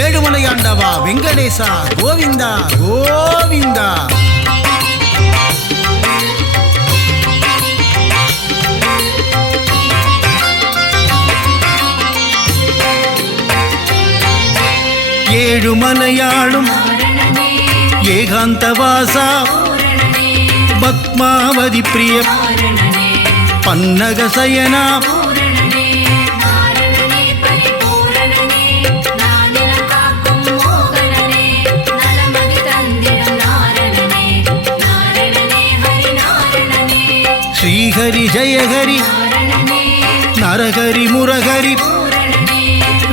ஏழுமலையாண்டவா வெங்கடேசா கோவிந்தா கோவிந்தா. ஏழுமலையாளும் ஏகாந்தவாசா பத்மாவதி பிரிய பன்னகசயனா ஸ்ரீஹரி ஜெயஹரி நரஹரி முரஹரி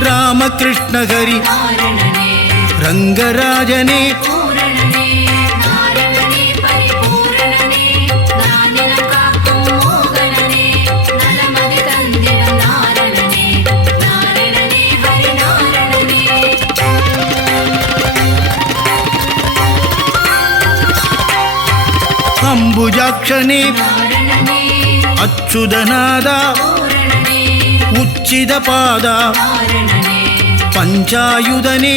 ராமகிருஷ்ணஹரி ரங்கராஜனே அம்புஜாக்ஷனே அச்சுதநாதா உச்சிதபாதா பஞ்சாயுதனே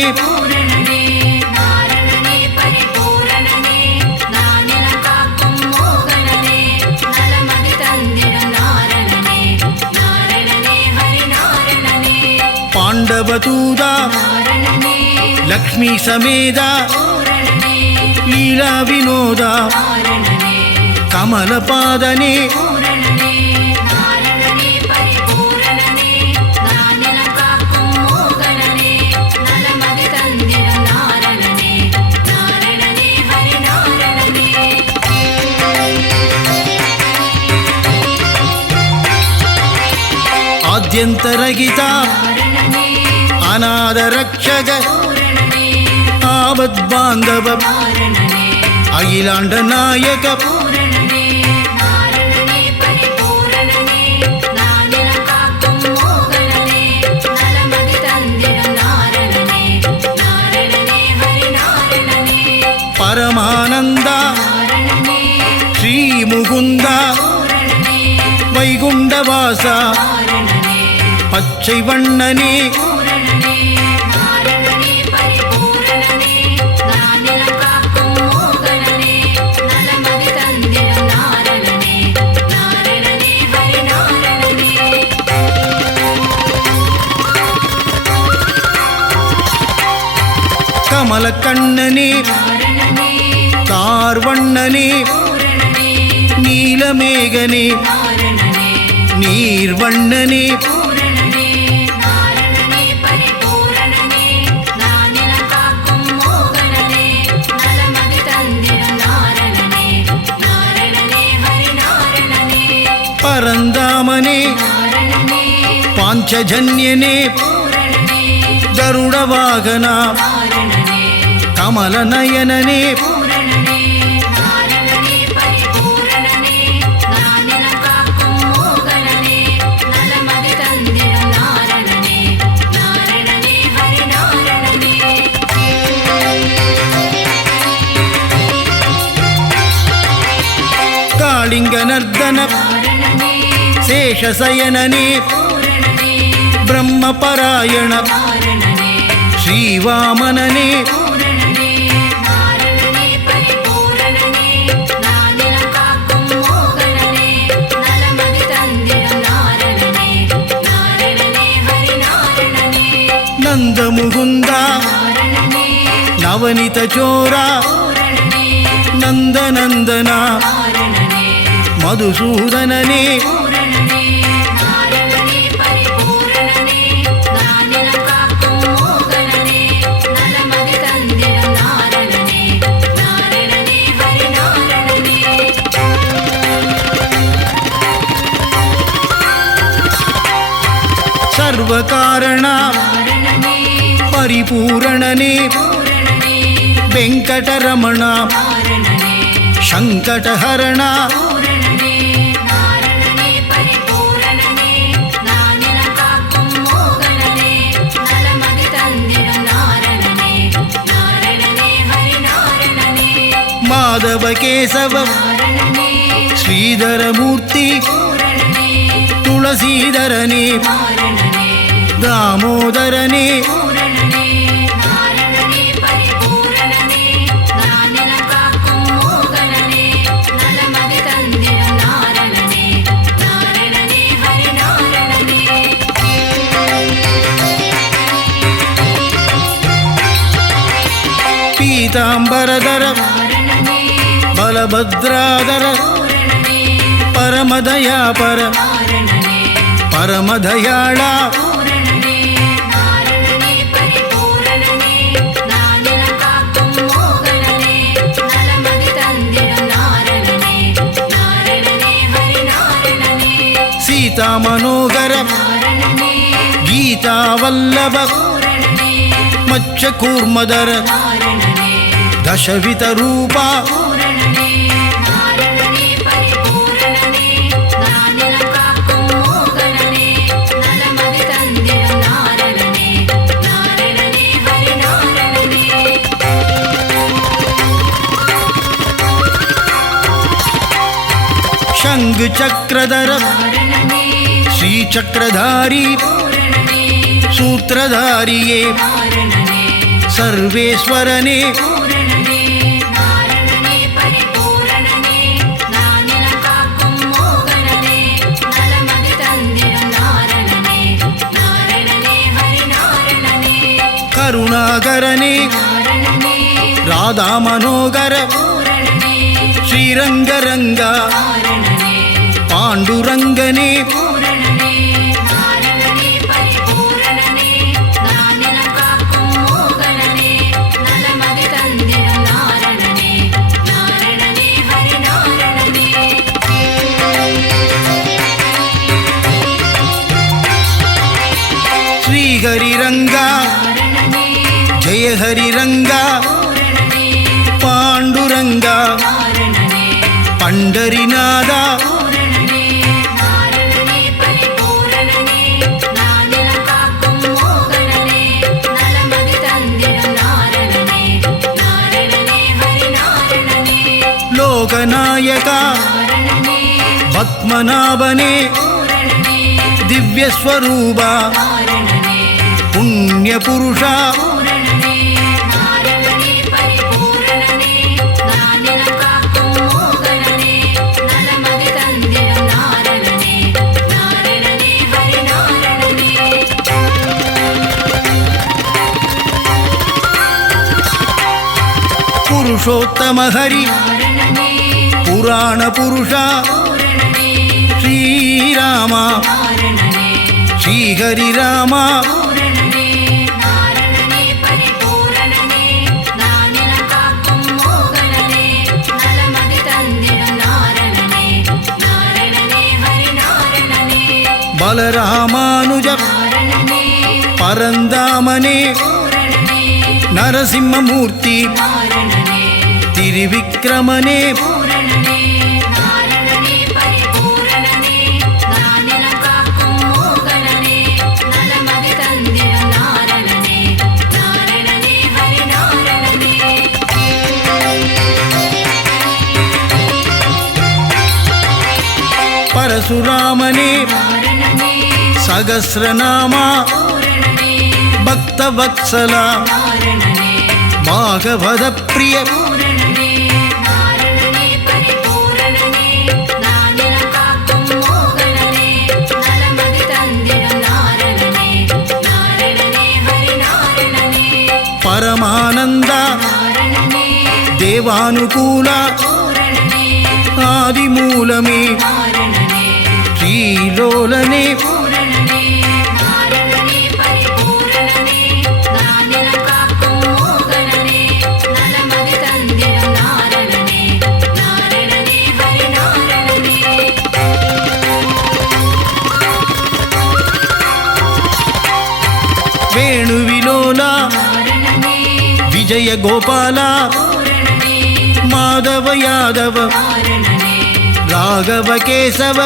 பாண்டவதூதா லக்ஷ்மி சமேதா லீலா வினோதா கமலபாதனே ஆத்யந்தரகிதா அநாதரக்ஷக ஆபத்பாந்தவ அகிலாண்ட நாயக பரமானந்தா ஸ்ரீமுகுந்தா வைகுண்டவாசா பச்சை வண்ணனே கமலக்கண்ணனே கார்வண்ணனே நீலமேகனே நீர்வண்ணனே பரந்தாமனே பாஞ்சஜன்யனே கருடவாகனா கமலநயனனே காளிங்கநர்தன சேஷசயனனே பிரம்மபராயண ஸ்ரீவாமனனே நந்தமுகுந்தா நவனித சோரா நந்தநந்தனா மதுசூதனனே சர்வகாரணா பரிபூரணனே வெங்கடரமணா சங்கடஹரணா மாதவ கேசவ ஸ்ரீதரமூர்த்தி துளசீதரனே தாமோதரனே பீதாம்பரதர பலபத்ராதர பரமதயாபர பரமதயாளா சீதா மனோகர கீதா வல்லப மச்ச கூர்மதர தசவித ரூபா शंग चक्रधर श्री चक्रधारी सूत्रधारिये सर्वेश्वरने करुणाकरने राधा मनोगर श्रीरंगरंगा पांडुरंगने श्री हरिरंगा जय हरिरंगा पांडुरंगा पंडरीनादा लोकनायका पद्मनाभने दिव्य स्वरूपा पुण्य पुरुषा पुरुषोत्तम हरि पुराण पुरुषा श्रीरामा श्री हरि रामा बलरामानुज परंदामने नरसिंहमूर्ति त्रिविक्रमने परशुरामने सहस्रनामा भक्तवत्सला भागवत प्रिय परमानंद देवानुकूल आदिमूलमे श्रीलोलने वेणुविलोला विजय गोपाला माधव यादव राघव केशव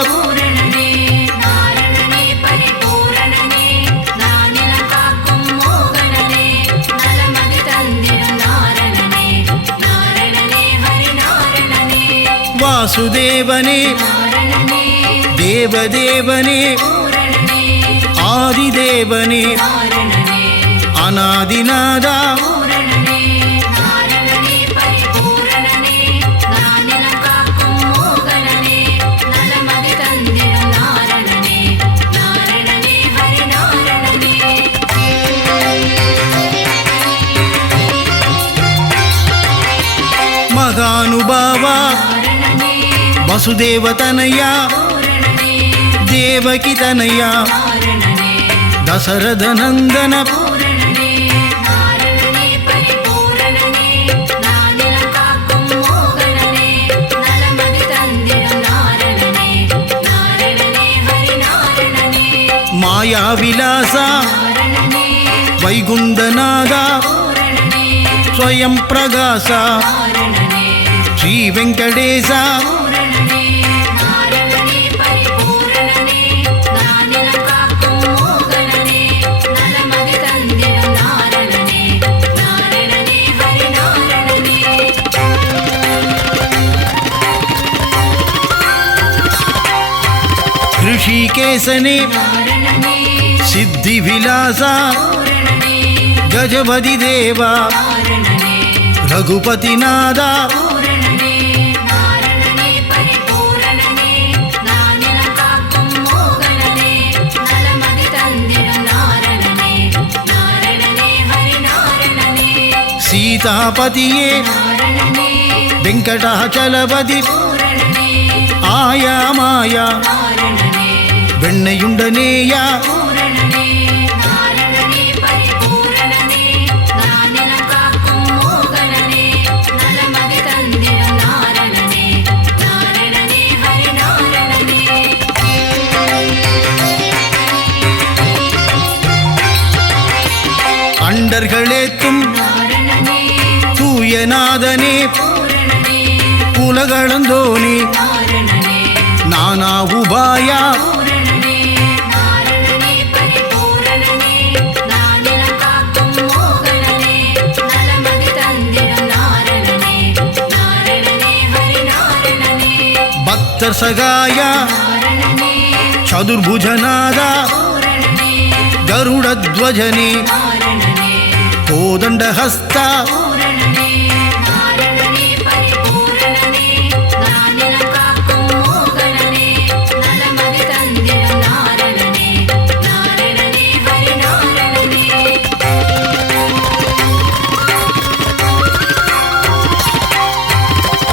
वासुदेवने देवदेवने आदिदेवने अनादिनादा ವಸುದೇವತನಯ ದೇವಕಿತನಯ ದಶರಥನಂದನ ಮಾಯಾ ವಿಲಾಸ ವೈಗುಂದನಾದ ಸ್ವಯಂ ಪ್ರಕಾಶ ಶ್ರೀ ವೆಂಕಟೇಶ ಋಷಿಕೇಶನೇ ಸಿದ್ಧಿ ವಿಲಾಸ ಗಜಪತಿ ದೇವ ರಘುಪತಿನಾದ ಸೀತಾಪತಿಯೇ ವೆಂಕಟಾಚಲಪತಿ ಆಯಾ ಮಾಯಾ வெண்ணையுண்டனேய அண்டர்களேத்தும் தூயநாதனே உலகளந்தோனே நானா உபாயா பக்தர் சகாய சதுர்புஜநாத கருடத்வஜனே கோதண்டஹஸ்த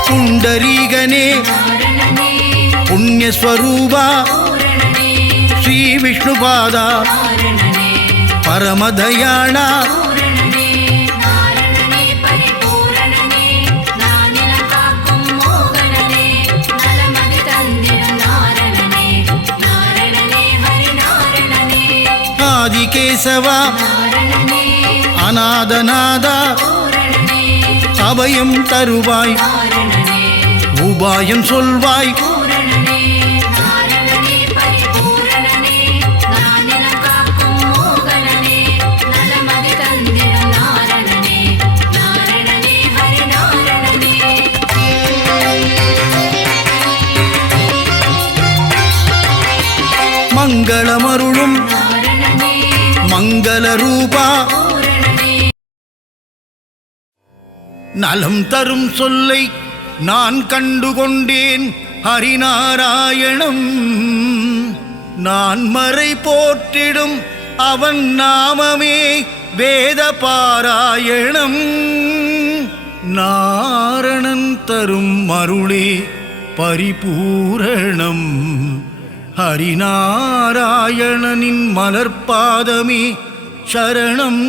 புண்டரீகனே புண்ணியஸ்வரூப ஸ்ரீ விஷ்ணுபாத பரமதயாள ஆதிகேசவ அநாதநாத அபயம் தருவாய் உபாயம் சொல்வாய் மங்களமருளும் மங்கள ரூபா நலம் தரும் சொல்லை நான் கண்டுகொண்டேன் ஹரிநாராயணம் நான் மறை போற்றிடும் அவன் நாமமே வேத பாராயணம் நாரணன் தரும் அருளே பரிபூரணம் ஹரிநாராயணனின் மலர்பாதமே சரணம்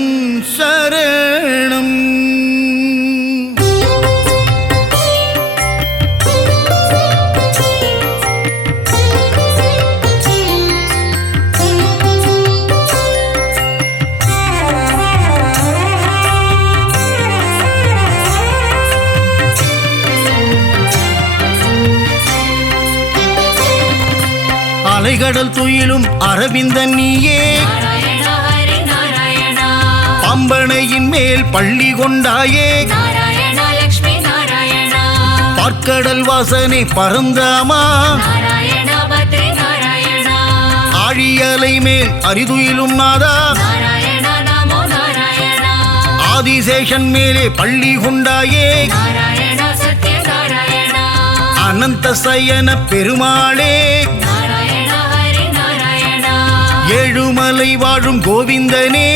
சரணம். அலைகடல் துயிலும் அரவிந்தன் நீயே பம்பனையின் மேல் பள்ளி கொண்டாயே பார்க்கடல் வாசனை பரந்தாமா ஆழியலை மேல் அரிதுயிலும் நாதா ஆதிசேஷன் மேலே பள்ளி கொண்டாயே அனந்த சயன பெருமாளே ஏழுமலை வாழும் கோவிந்தனே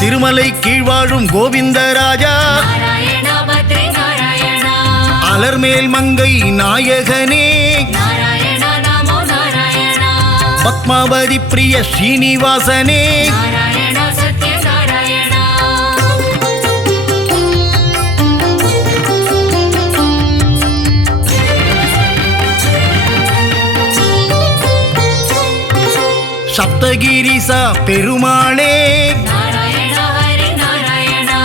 திருமலை கீழ் வாழும் கோவிந்தராஜா அலர்மேல் மங்கை நாயகனே நாராயணா நமோ நாராயணா பத்மாவதி பிரிய ஸ்ரீனிவாசனே நாராயணா சத்ய நாராயணா சப்தகிரிசா பெருமாளே நாராயணா ஹரி நாராயணா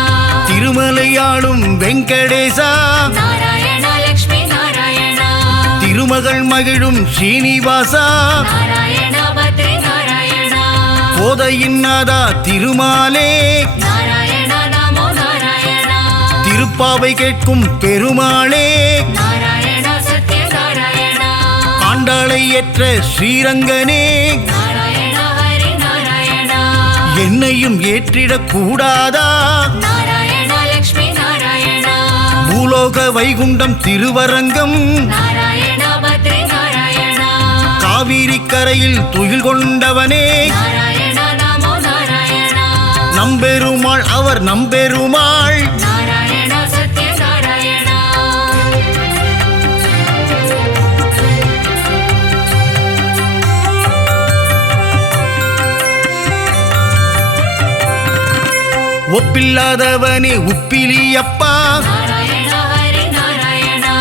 திருமலையாளும் வெங்கடேசா நாராயணா லக்ஷ்மி நாராயணா திருமகள் மகிழும் ஸ்ரீனிவாசா நாராயணா பத்ரி நாராயணா கோதையின் நாதா திருமாலே நாராயணா நமோ நாராயணா திருப்பாவை கேட்கும் பெருமாளே நாராயணா சத்ய நாராயணா ஆண்டாளை ஏற்ற ஸ்ரீரங்கனே நாராயணா ஹரி நாராயணா என்னையும் ஏற்றிடக் கூடாதா நாராயணா லக்ஷ்மி நாராயணா பூலோக வைகுண்டம் திருவரங்கம் நாராயணா பத்ரி நாராயணா காவிரி கரையில் துயில் கொண்டவனே நாராயணா நமோ நாராயணா நம்பெருமாள் அவர் நம்பெருமாள் நாராயணா சத்ய நாராயணா ஒப்பில்லாதவனே உப்பிலியப்பா நாராயணா ஹரி நாராயணா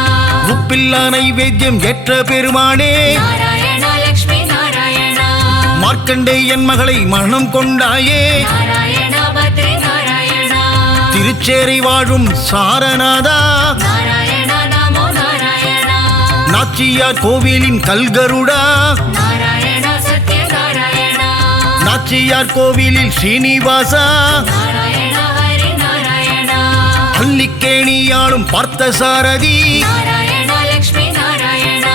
உப்பில்லா நைவேத்தியம் ஏற்ற பெருமானே நாராயணா லக்ஷ்மி நாராயணா மார்க்கண்டேயன் மகளை மனம் கொண்டாயே நாராயணா பத்ரி நாராயணா திருச்சேரை வாழும் சாரநாதா நாராயணா நமோ நாராயணா நாச்சியார் கோவிலின் கல்கருடா நாராயணா சத்ய நாராயணா நாச்சியார் கோவிலில் ஸ்ரீனிவாசா நாராயணா ஹரி நாராயணா அல்லிக்கேணியாளும் பார்த்தசாரதி நாராயணா லக்ஷ்மி நாராயணா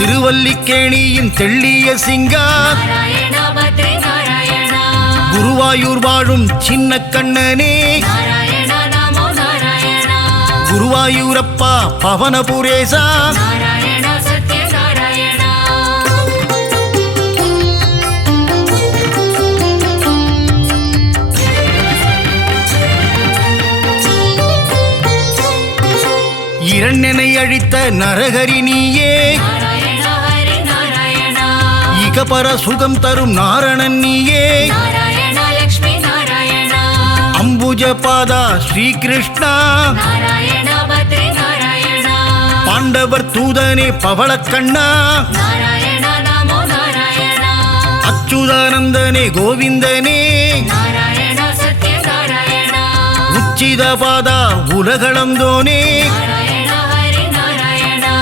திருவல்லிக்கேணியின் தெள்ளிய சிங்கா நாராயணா பத்ரி நாராயணா குருவாயூர் வாழும் சின்ன கண்ணனே நாராயணா நமோ நாராயணா குருவாயூரப்பா பவனபுரேசா நாராயணா சத்ய நாராயணா இரண்டனை அழித்த நரகரி நீயே நாராயணா ஹரி நாராயணா இகபர சுகம் தரும் நாரணன் நீயே நாராயணா லக்ஷ்மி நாராயணா அம்புஜ பாதா ஸ்ரீகிருஷ்ணா நாராயணா பத்ரி நாராயணா பாண்டவர் தூதனே பவளக்கண்ணா நாராயணா நமோ நாராயணா அச்சுதானந்தனே கோவிந்தனே நாராயணா சத்ய நாராயணா உச்சித பாதா உலகளந்தோனே நாராயணா ஹரி நாராயணா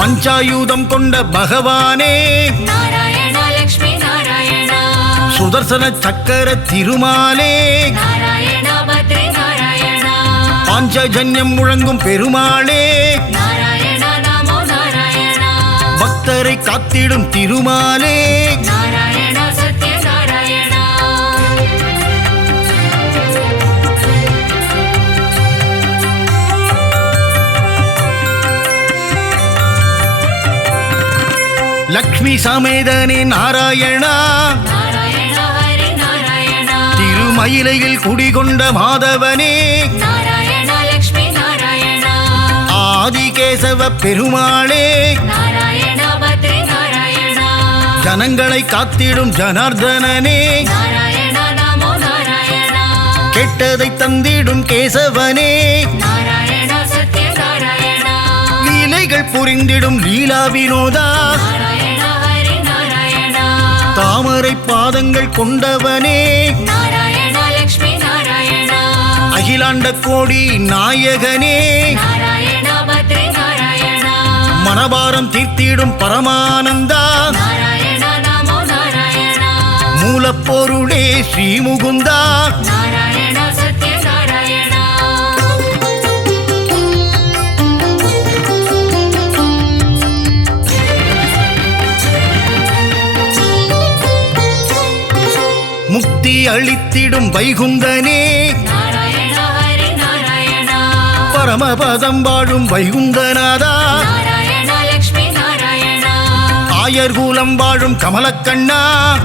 பஞ்சாயுதம் கொண்ட பகவானே நாராயணா லக்ஷ்மி நாராயணா சுதர்சன சக்கர திருமாலே நாராயணா பத்ரி நாராயணா பாஞ்சஜன்யம் முழங்கும் பெருமாளே நாராயணா நமோ நாராயணா பக்தரை காத்திடும் திருமாலே நாராயணா சத்ய நாராயணா லக்ஷ்மி சமேதனே நாராயணா நாராயணா ஹரி நாராயணா திருமயிலையில் குடிகொண்ட மாதவனே நாராயணா லக்ஷ்மி நாராயணா ஆதிகேசவ பெருமாளே நாராயணா பத்ரி நாராயணா ஜனங்களை காத்திடும் ஜனார்தனனே நாராயணா நமோ நாராயணா கெட்டதை தந்திடும் கேசவனே நாராயணா சத்ய நாராயணா லீலைகள் புரிந்திடும் லீலா வினோதா நாராயணா ஹரி நாராயணா தாமரை பாதங்கள் கொண்டவனே நாராயணா லக்ஷ்மி நாராயணா அகிலாண்ட கோடி நாயகனே நாராயணா பத்ரி நாராயணா மனபாரம் தீர்த்திடும் பரமானந்தா நாராயணா நமோ நாராயணா மூலப்பொருளே ஸ்ரீமுகுந்தா நாராயணா சத்ய நாராயணா முக்தி அளித்திடும் வைகுந்தனே நாராயணா ஹரி நாராயணா பரமபதம் வாழும் வைகுந்தநாதா நாராயணா லக்ஷ்மி நாராயணா ஆயர்கூலம் வாழும் கமலக்கண்ணா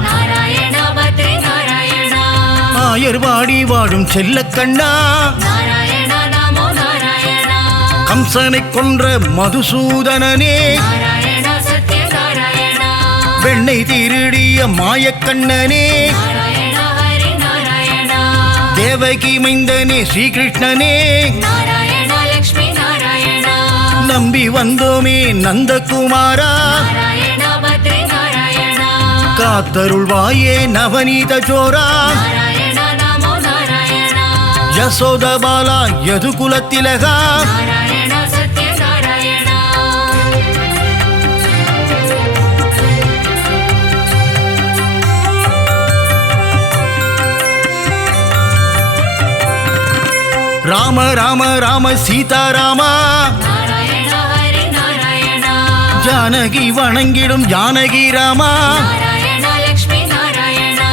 நாராயணா பத்ரி நாராயணா ஆயர்வாடி வாழும் செல்லக்கண்ணா நாராயணா நமோ நாராயணா கம்சனை கொன்ற மதுசூதனனே நாராயணா சத்ய நாராயணா வெண்ணை திருடிய மாயக்கண்ணனே நாராயணா ஹரி நாராயணா தேவகி மைந்தனே ஸ்ரீகிருஷ்ணனே நாராயணா லக்ஷ்மி நாராயணா நம்பி வந்தோமே நந்தகுமாரா நாராயணா பத்ரி நாராயணா காத்தருள்வாயே நவநீத சோரா நாராயணா நமோ நாராயணா யசோதபாலா யதுகுலத்திலகா நாராயணா சத்ய நாராயணா ராம ராம ராம சீதாராமா நாராயணா ஹரி நாராயணா ஜானகி வணங்கிடும் ஜானகி ராமா நாராயணா லக்ஷ்மி நாராயணா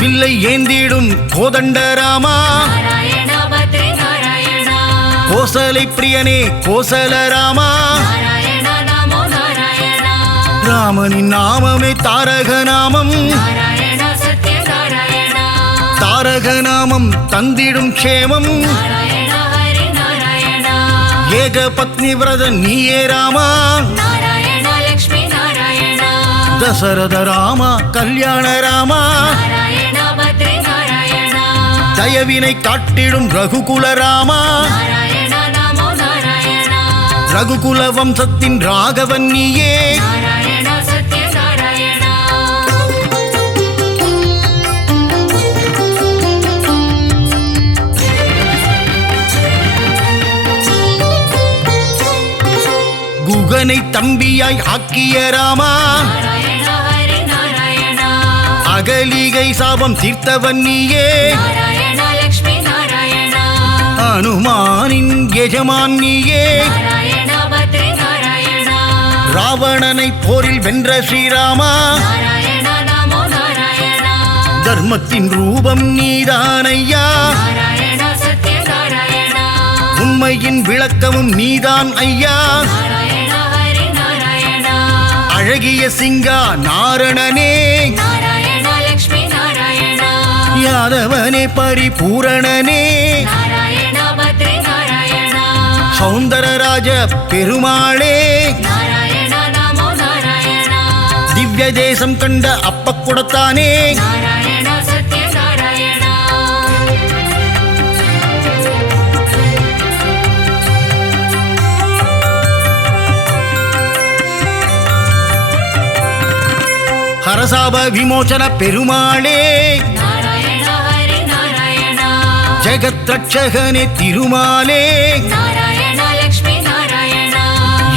வில்லை ஏந்திடும் கோதண்ட ராமா நாராயணா பத்ரி நாராயணா கோசலை பிரியனே கோசல ராமா நாராயணா நமோ நாராயணா ராமனின் நாமமே தாரக நாமம் நாராயணா சத்ய நாராயணா தாரக நாமம் தந்திடும் க்ஷேமம் நாராயணா ஹரி நாராயணா ஏக பத்னி விரத நீயே ராமா நாராயணா லக்ஷ்மி நாராயணா தசரத ராமா கல்யாண ராமா நாராயணா பத்ரி நாராயணா தயவினை காட்டிடும் ரகுகுல ராமா நாராயணா நமோ நாராயணா ரகுகுல வம்சத்தின் ராகவன் நீயே நாராயணா சத்ய நாராயணா குகனை தம்பியாய் ஆக்கிய ராமா நாராயணா ஹரி நாராயணா அகலிகை சாபம் தீர்த்தவன் நீயே நாராயணா லக்ஷ்மி நாராயணா அனுமானின் எஜமான் நீயே நாராயணா பத்ரி நாராயணா ராவணனை போரில் வென்ற ஸ்ரீராமா நாராயணா நமோ நாராயணா தர்மத்தின் ரூபம் நீதானையா நாராயணா சத்ய நாராயணா உண்மையின் விளக்கமும் நீதான் ஐயா நாராயணா ஹரி நாராயணா அழகிய சிங்கா நாரணனே நாராயணா லக்ஷ்மி நாராயணா யாதவனே பரிபூரணனே நாராயணா பத்ரி நாராயணா சௌந்தரராஜ பெருமாளே நாராயணா நமோ நாராயணா திவ்ய தேசம் கண்ட அப்பக்குடத்தானே நாராயணா சத்ய நாராயணா ஹரசாப விமோசன பெருமாளே நாராயணா ஹரி நாராயணா ஜெகத் ரட்சகனே திருமாலே நாராயணா லக்ஷ்மி நாராயணா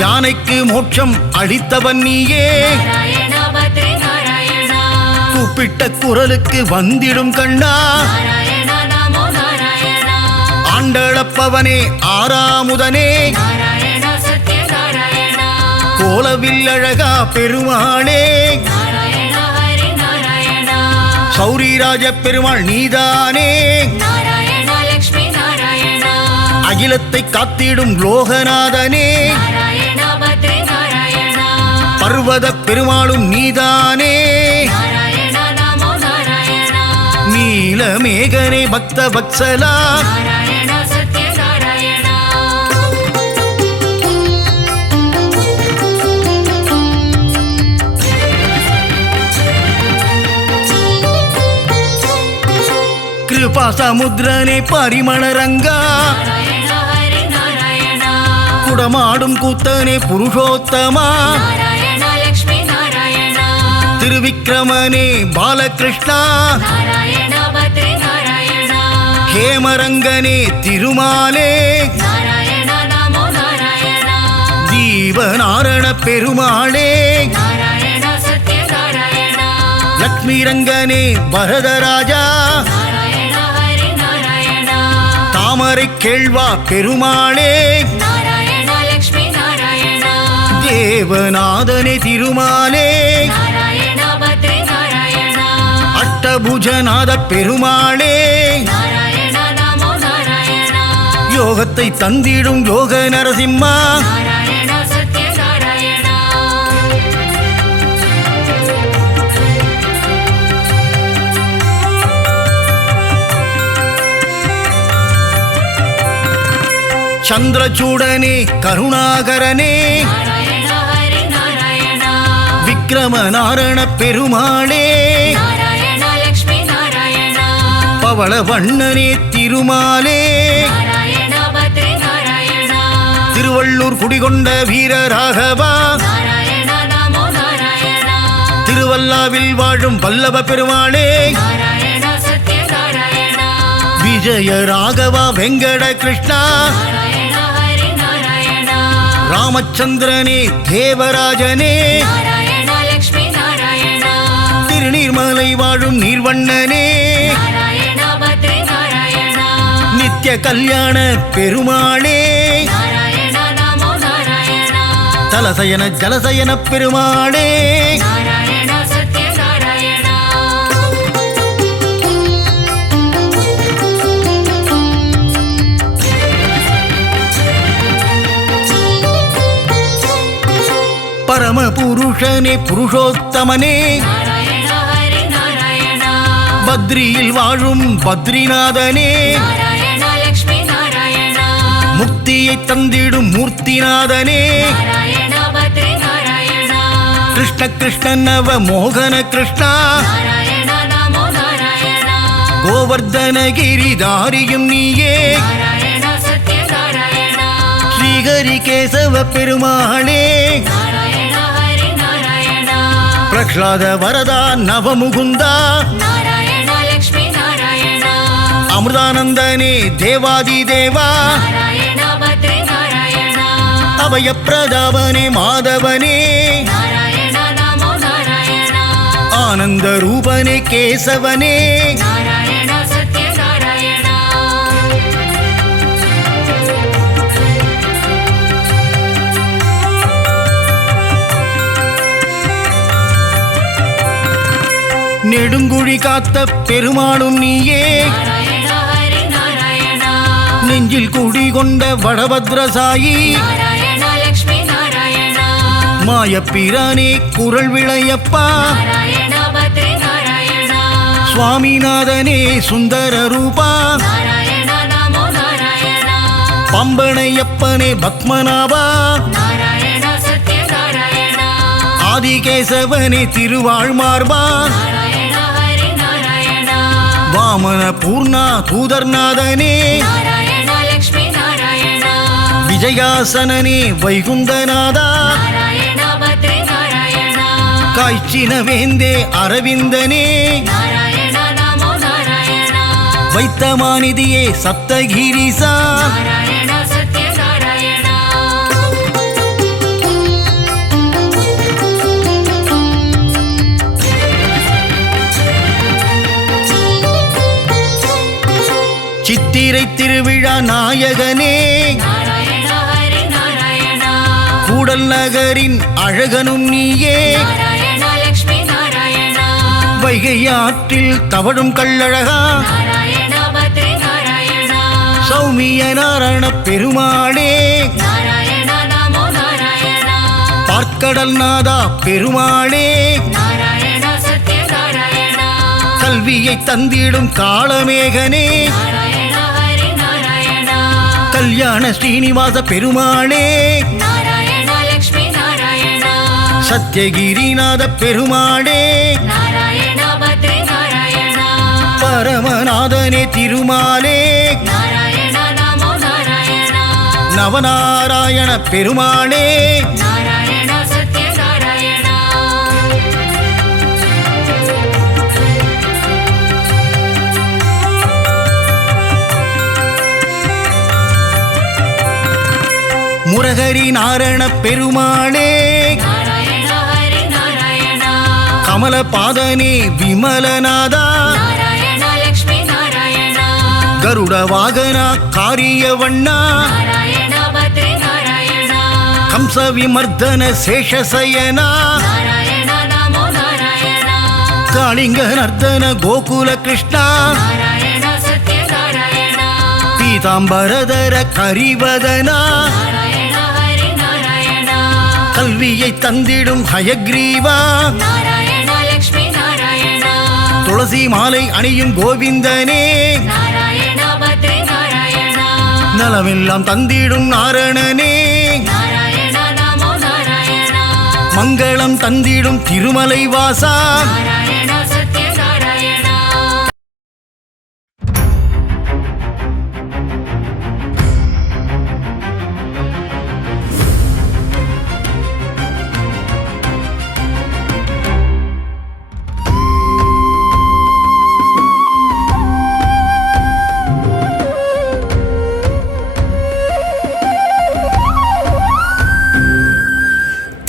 யானைக்கு மோட்சம் அளித்தவன் நீயே நாராயணா பத்ரி நாராயணா கூப்பிட்ட குரலுக்கு வந்திடும் கண்ணா நாராயணா நமோ நாராயணா ஆண்டளப்பவனே ஆறாமுதனே நாராயணா சத்ய நாராயணா கோலவில் அழகா பெருமாளே நாராயணா ஹரி நாராயணா சௌரிராஜ பெருமாள் நீதானே நாராயணா லக்ஷ்மி நாராயணா அகிலத்தை காத்திடும் லோகநாதனே நாராயணா பத்ரி நாராயணா பர்வத பெருமாளும் நீதானே நாராயணா நமோ நாராயணா நீலமேகனே பக்த வத்சலா நாராயணா சத்ய நாராயணா கிருபா சமுத்திரனே பரிமள ரங்கா நாராயணா ஹரி நாராயணா குடமாடும் கூத்தனே புருஷோத்தமா நாராயணா லக்ஷ்மி நாராயணா திருவிக்கிரமனே பாலகிருஷ்ணா நாராயணா பத்ரி நாராயணா ஹேமரங்கனே திருமாலே நாராயணா நமோ நாராயணா ஜீவநாரண பெருமாளே நாராயணா சத்ய நாராயணா லக்ஷ்மி ரங்கனே வரதராஜா நாராயணா ஹரி நாராயணா தாமரை கேழ்வா பெருமாளே நாராயணா லக்ஷ்மி நாராயணா தேவநாதனே திருமாலே நாராயணா பத்ரி நாராயணா அட்டபுஜநாத பெருமாளே நாராயணா நமோ நாராயணா யோகத்தை தந்திடும் யோக நரசிம்மா நாராயணா சத்ய நாராயணா சந்திரசூடனே கருணாகரனே நாராயண ஹரி நாராயண விக்ரம நாரண பெருமாளே நாராயண லக்ஷ்மி நாராயண பவள வண்ணனே திருமாலே நாராயண பத்ரி நாராயண திருவள்ளூர் குடிகொண்ட வீரராகவா நாராயண நமோ நாராயண திருவல்லாவில் வாழும் வல்லப பெருமாளே நாராயண சத்ய நாராயண விஜய ராகவா வெங்கட கிருஷ்ணா நாராயண ஹரி நாராயண ராமச்சந்திரனே தேவராஜனே நாராயண லக்ஷ்மி நாராயண திருநீர்மலை வாழும் நீர்வண்ணனே நாராயண பத்ரி நாராயண நித்ய கல்யாண பெருமாளே நாராயண நமோ நாராயண தலசயன ஜலசயன பெருமாளே நாராயண சத்ய நாராயண பரம புருஷனே புருஷோத்தமனே நாராயண ஹரி நாராயண பத்ரியில் வாழும் பத்ரிநாதனே நாராயண லக்ஷ்மி நாராயண முக்தியை தந்திடும் மூர்த்திநாதனே நாராயண பத்ரி நாராயண கிருஷ்ண கிருஷ்ண நவ மோகன கிருஷ்ணா நாராயண நமோ நாராயண கோவர்தனகிரிதாரியும் நீயே நாராயண சத்ய நாராயண ஸ்ரீஹரி கேசவ பெருமாளே நாராயண ஹரி நாராயண பிரஹ்லாத வரதா நவமுகுந்தா நாராயண லக்ஷ்மி நாராயண அமிர்தானந்தனே தேவாதி தேவா நாராயண பத்ரி நாராயண அபயப்பிரதாபனே மாதவனே நாராயண நமோ நாராயண ஆனந்த ரூபனே கேசவனே நாராயண சத்ய நாராயண நெடுங்குழி காத்த பெருமாளும் நீயே நாராயண ஹரி நாராயண நெஞ்சில் குடிகொண்ட வடபத்ரசாயி நாராயண லக்ஷ்மி நாராயண மாயப்பிரானே குரல் விளையப்பா நாராயண பத்ரி நாராயண சுவாமிநாதனே சுந்தர ரூபா நாராயண நமோ நாராயண பம்பனையப்பனே பத்மநாபா நாராயண சத்ய நாராயண ஆதிகேசவனே திருவாழ்மார்பா நாராயண ஹரி நாராயண வாமன பூர்ணா தூதர்நாதனே நாராயண லக்ஷ்மி நாராயண விஜயாசனனே வைகுந்தநாதா நாராயண பத்ரி நாராயண காய்ச்சின வேந்தே அரவிந்தனே நாராயண நமோ நாராயண வைத்தமாநிதியே சப்தகிரிசா நாராயண சத்ய நாராயண சித்திரை திருவிழா நாயகனே நாராயண ஹரி நாராயண கூடல் நகரின் அழகனும் நீயே நாராயண லக்ஷ்மி நாராயண வைகை ஆற்றில் தவழும் கள்ளழகா நாராயண பத்ரி நாராயண சௌமிய நாராயண பெருமாளே நாராயண நமோ நாராயண பார்க்கடல் நாதா பெருமாளே நாராயண சத்ய நாராயண கல்வியை தந்திடும் காளமேகனே நாராயண ஹரி நாராயண கல்யாண ஸ்ரீனிவாச பெருமாளே நாராயண லக்ஷ்மி நாராயண சத்யகிரிநாத பெருமாளே நாராயண பத்ரி நாராயண பரமநாதனே திருமாலே நாராயண நமோ நாராயண நவநாராயண பெருமாளே நாராயண சத்ய நாராயண முரகரி நாராயண பெருமாளே நாராயண ஹரி நாராயண கமலபாதனே விமலநாதா நாராயண லக்ஷ்மி நாராயண கருட வாகனா காரியவண்ணா நாராயண பத்ரி நாராயண கம்ச விமர்தன சேஷசயனா நாராயண நமோ நாராயண காளிங்க நர்தன கோகுல கிருஷ்ணா நாராயண சத்ய நாராயண பீதாம்பரதர கரிவதனா நாராயண ஹரி நாராயண கல்வியை தந்திடும் ஹயக்ரீவா நாராயண லக்ஷ்மி நாராயண துளசி மாலை அணியும் கோவிந்தனே நாராயண பத்ரி நாராயண நலமெல்லாம் தந்திடும் நாரணனே நாராயணா நமோ நாராயணா மங்களம் தந்திடும் திருமலை வாசா நாராயணா சத்ய நாராயணா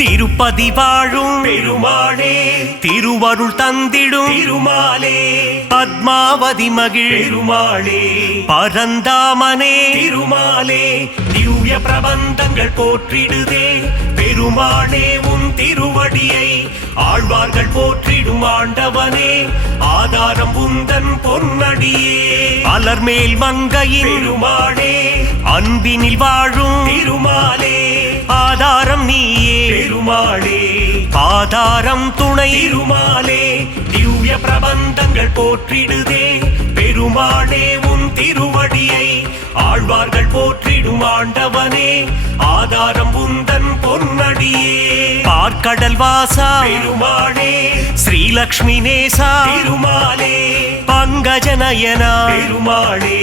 திருப்பதி வாழும் பெருமாளே திருவருள் தந்திடும் திருமாலே பத்மாவதி மகிழ் பெருமாளே பரந்தாமனே திருமாலே திவ்ய பிரபந்தங்கள் போற்றிடுதே பெருமாளே உன் திருவடியை ஆழ்வார்கள் போற்றிடும் ஆண்டவனே ஆதாரம் உந்தன் பொன்னடியே அலர்மேல் மங்கையின் பெருமாளே அன்பினில் வாழும் திருமாலே ஆதாரம் நீயே பெருமாளே ஆதாரம் துணை திருமாலே திவ்ய பிரபந்தங்கள் போற்றிடுதே பெருமாளே உன் திருவடியை ஆழ்வார்கள் போற்றிடும் ஆண்டவனே ஆதாரம் உந்தன் பொன்னடியே பார்க்கடல் வாசா பெருமாளே ஸ்ரீலக்ஷ்மி நேசா திருமாலே பங்கஜநயனா பெருமாளே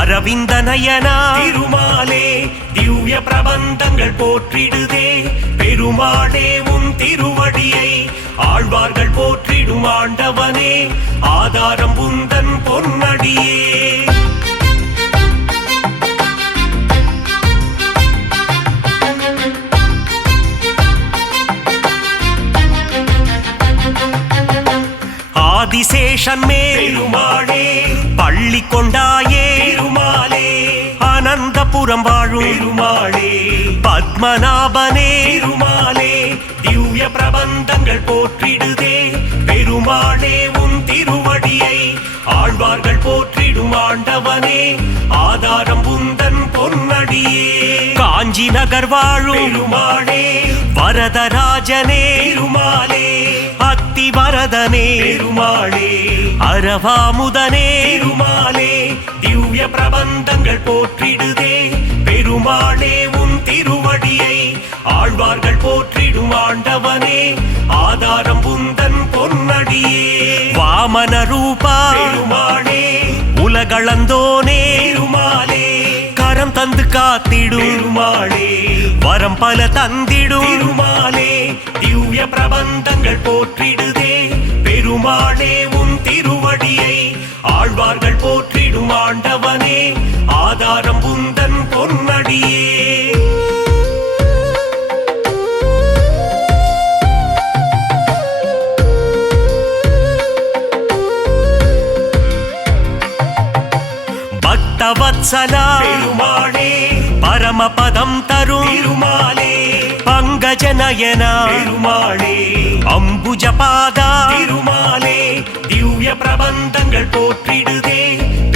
அரவிந்த நயனா திருமாலே திவ்ய பிரபந்தங்கள் போற்றிடுதே பெருமாளே உன் திருவடியை ஆழ்வார்கள் போற்றிடும் ஆண்டவனே ஆதாரம் உந்தன் பொன்னடியே ஆதிசேஷன் மேல் பெருமாளே பள்ளி கொண்டாயே பெருமாளே அனந்தபுரம் வாழும் பெருமாளே பத்மநாபனே பெருமாளே திவ்ய பிரபந்தங்கள் போற்றிடுதே பெருமாளே உன் திருவடியை ஆழ்வார்கள் போற்றிடும் ஆண்டவனே ஆதாரம் உந்தன் பொன்னடியே காஞ்சி நகர் வாழும் பெருமாளே வரதராஜனே பெருமாளே அத்தி வரதனே பெருமாளே அரவாமுதனே பெருமாளே திவ்ய பிரபந்தங்கள் போற்றிடுதே பெருமாளே உன் திருவடியை ஆழ்வார்கள் போற்றிடும் ஆண்டவனே ஆதாரம் உந்தன் பொன்னடியே வாமன ரூபா பெருமாளே உலகளந்தோனே பெருமாளே கரம் தந்து காத்திடும் பெருமாளே வரம் பல தந்திடும் பெருமாளே திவ்ய பிரபந்தங்கள் போற்றிடுதே பெருமாளே உன் திருவடியை ஆழ்வார்கள் போற்றிடும் ஆண்டவனே ஆதாரம் உந்தன் பொன்னடியே பக்தவத்சலா பெருமாளே பரமபதம் தரும் திருமாலே பங்கஜநயனா பெருமாளே அம்புஜபாதா திருமாலே திவ்ய பிரபந்தங்கள் போற்றிடுதே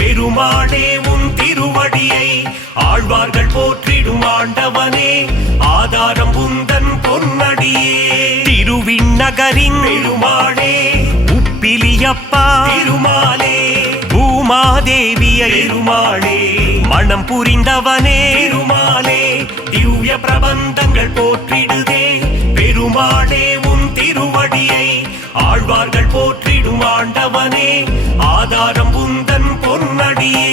பெருமாளே உன் திருவடியை ஆழ்வார்கள் போற்றிடும் ஆண்டவனே ஆதாரம் உந்தன் பொன்னடியே திருவிண்ணகரின் பெருமாளே உப்பிலியப்பா திருமாலே பூமாதேவியை பெருமாளே மனம் புரிந்தவனே பெருமாளே திவ்ய பிரபந்தங்கள் போற்றிடுதே பெருமாளே உன் திருவடியை ஆழ்வார்கள் போற்றிடும் ஆண்டவனே ஆதாரம் உந்தன் பொன்னடியே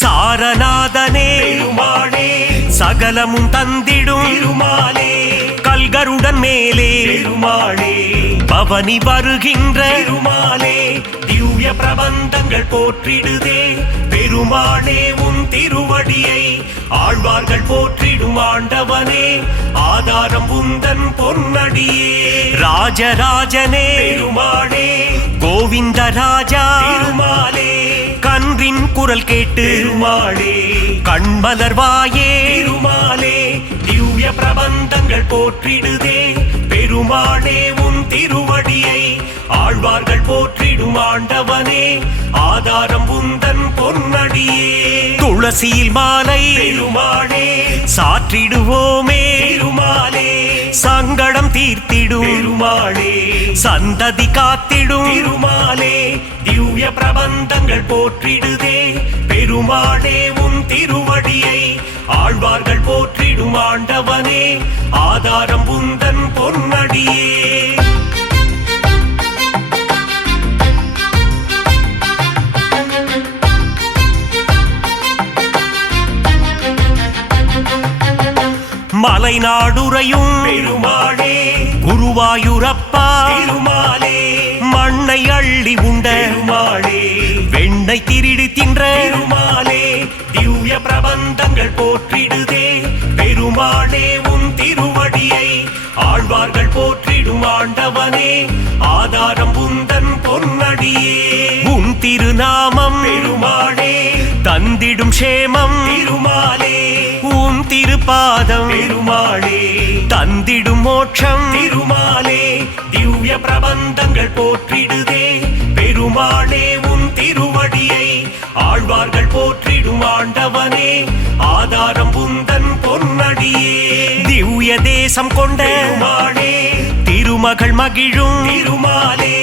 சாரநாதனே பெருமாளே சகலமும் தந்திடும் பெருமாளே கல்கருடன் மேலே பெருமாளே பவனி வருகின்ற பெருமாளே திவ்ய பிரபந்தங்கள் போற்றிடுதே பெருமாளே உன் திருவடியை ஆழ்வார்கள் போற்றிடும் ஆண்டவனே ஆதாரம் உந்தன் பொன்னடியே ராஜராஜனே பெருமாளே கோவிந்த ராஜா பெருமாளே கன்றின் குரல் கேட்டு பெருமாளே கண்மலர்வாயே பெருமாளே திவ்ய பிரபந்தங்கள் போற்றிடுதே பெருமாளே உன் திருவடியை ஆழ்வார்கள் போற்றிடும் ஆண்டவனே ஆதாரம் உந்தன் பொன்னடியே துளசியில் மாலை பெருமாளே சாற்றிடுவோமே பெருமாளே சங்கடம் தீர்த்திடும் பெருமாளே சந்ததி காத்திடும் பெருமாளே திவ்ய பிரபந்தங்கள் போற்றிடுதே பெருமாளே உன் திருவடியை ஆழ்வார்கள் போற்றிடும் ஆண்டவனே ஆதாரம் உந்தன் பொன்னடியே மலைநாடுரையும் பெருமாளே குருவாயூரப்பா பெருமாளே மண்ணை அள்ளி உண்ட பெருமாளே வெண்ணை திருடி தின்ற பெருமாளே திவ்ய பிரபந்தங்கள் போற்றிடுதே பெருமாளே உன் திருவடியை ஆழ்வார்கள் போற்றிடும் ஆண்டவனே ஆதாரம் உந்தன் பொன்னடியே உன் திருநாமம் பெருமாளே தந்திடும் சேமம் பெருமாளே உன் திருப்பாதம் பெருமாளே தந்திடும் மோட்சம் திருமாலே திவ்ய பிரபந்தங்கள் போற்றிடுதே பெருமாளே உன் திருவடியை ஆழ்வார்கள் போற்றிடும் ஆண்டவனே ஆதாரம் உந்தன் பொன்னடியே திவ்ய தேசம் கொண்ட பெருமாளே திருமகள் மகிழும் திருமாலே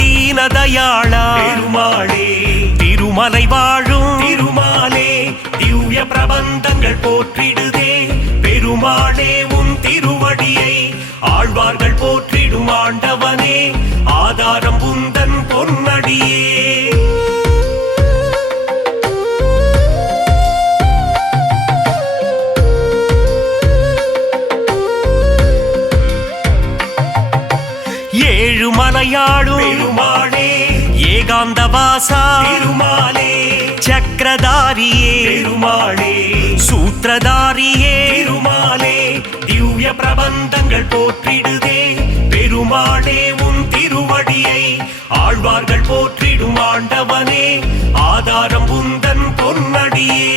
தீனதயாளா பெருமாளே திருமலை வாழும் திருமாலே திவ்ய பிரபந்தங்கள் போற்றிடுதே பெருமாளே உன் திருவடியை ஆழ்வார்கள் போற்றிடும் ஆண்டவனே ஆதாரம் உந்தன் பொன்னடியே ஏழுமலையாடும் பெருமாளே ஏகாந்தவாசா பெருமாளே சக்கரதாரியே பெருமாளே சூத்திரதாரியே பெருமாளே திவ்ய பிரபந்தங்கள் போற்றிடுதே பெருமாளே உன் திருவடியை ஆழ்வார்கள் போற்றிடும் ஆண்டவனே ஆதாரம் உந்தன் பொன்னடியே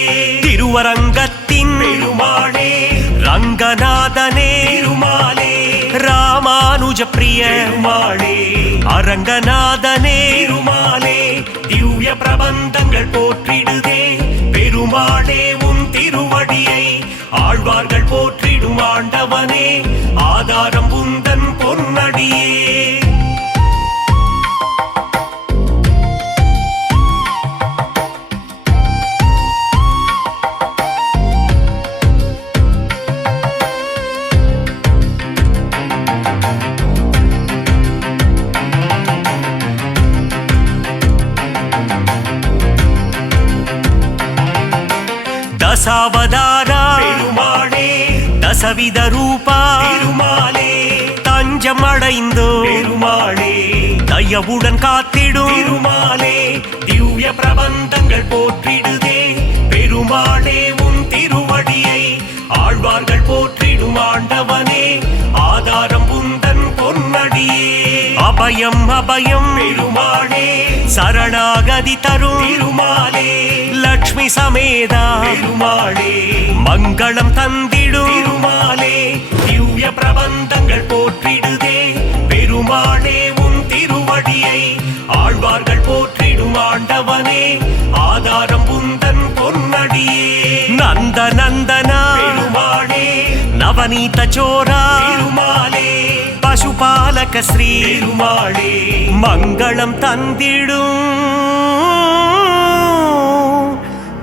திருவரங்கத்தின் பெருமாளே ரங்கநாதனே பெருமாளே ராமானுஜ பிரிய பெருமாளே அரங்கநாதனே பெருமாளே திவ்ய பிரபந்தங்கள் போற்றிடுதே பெருமாளே உன் திருவடியை ஆழ்வார்கள் போற்றிடும் ஆண்டவனே ஆதாரம் உந்தன் பொன்னடியே தசாவதாரா பெருமாளே தசவித ரூபா பெருமாளே தஞ்சம் அடைந்தோ பெருமாளே தயவுடன் காத்திடும் பெருமாளே திவ்ய பிரபந்தங்கள் போற்றிடுதே பெருமாளே உன் திருவடியை ஆழ்வார்கள் போற்றிடும் ஆண்டவனே ஆதாரம் உந்தன் பொன்னடியே அபயம் அபயம் பெருமாளே சரணாகதி தரும் பெருமாளே லக்ஷ்மி சமேதா பெருமாளே மங்களம் தந்திடும் பெருமாளே திவ்ய பிரபந்தங்கள் போற்றிடுதே பெருமாளே உன் திருவடியை ஆழ்வார்கள் போற்றிடும் ஆண்டவனே ஆதாரம் உந்தன் பொன்னடியே நந்த நந்தனா பெருமாளே நவநீத சோரா பெருமாளே பசுபாலக ஸ்ரீ பெருமாளே மங்களம் தந்திடும்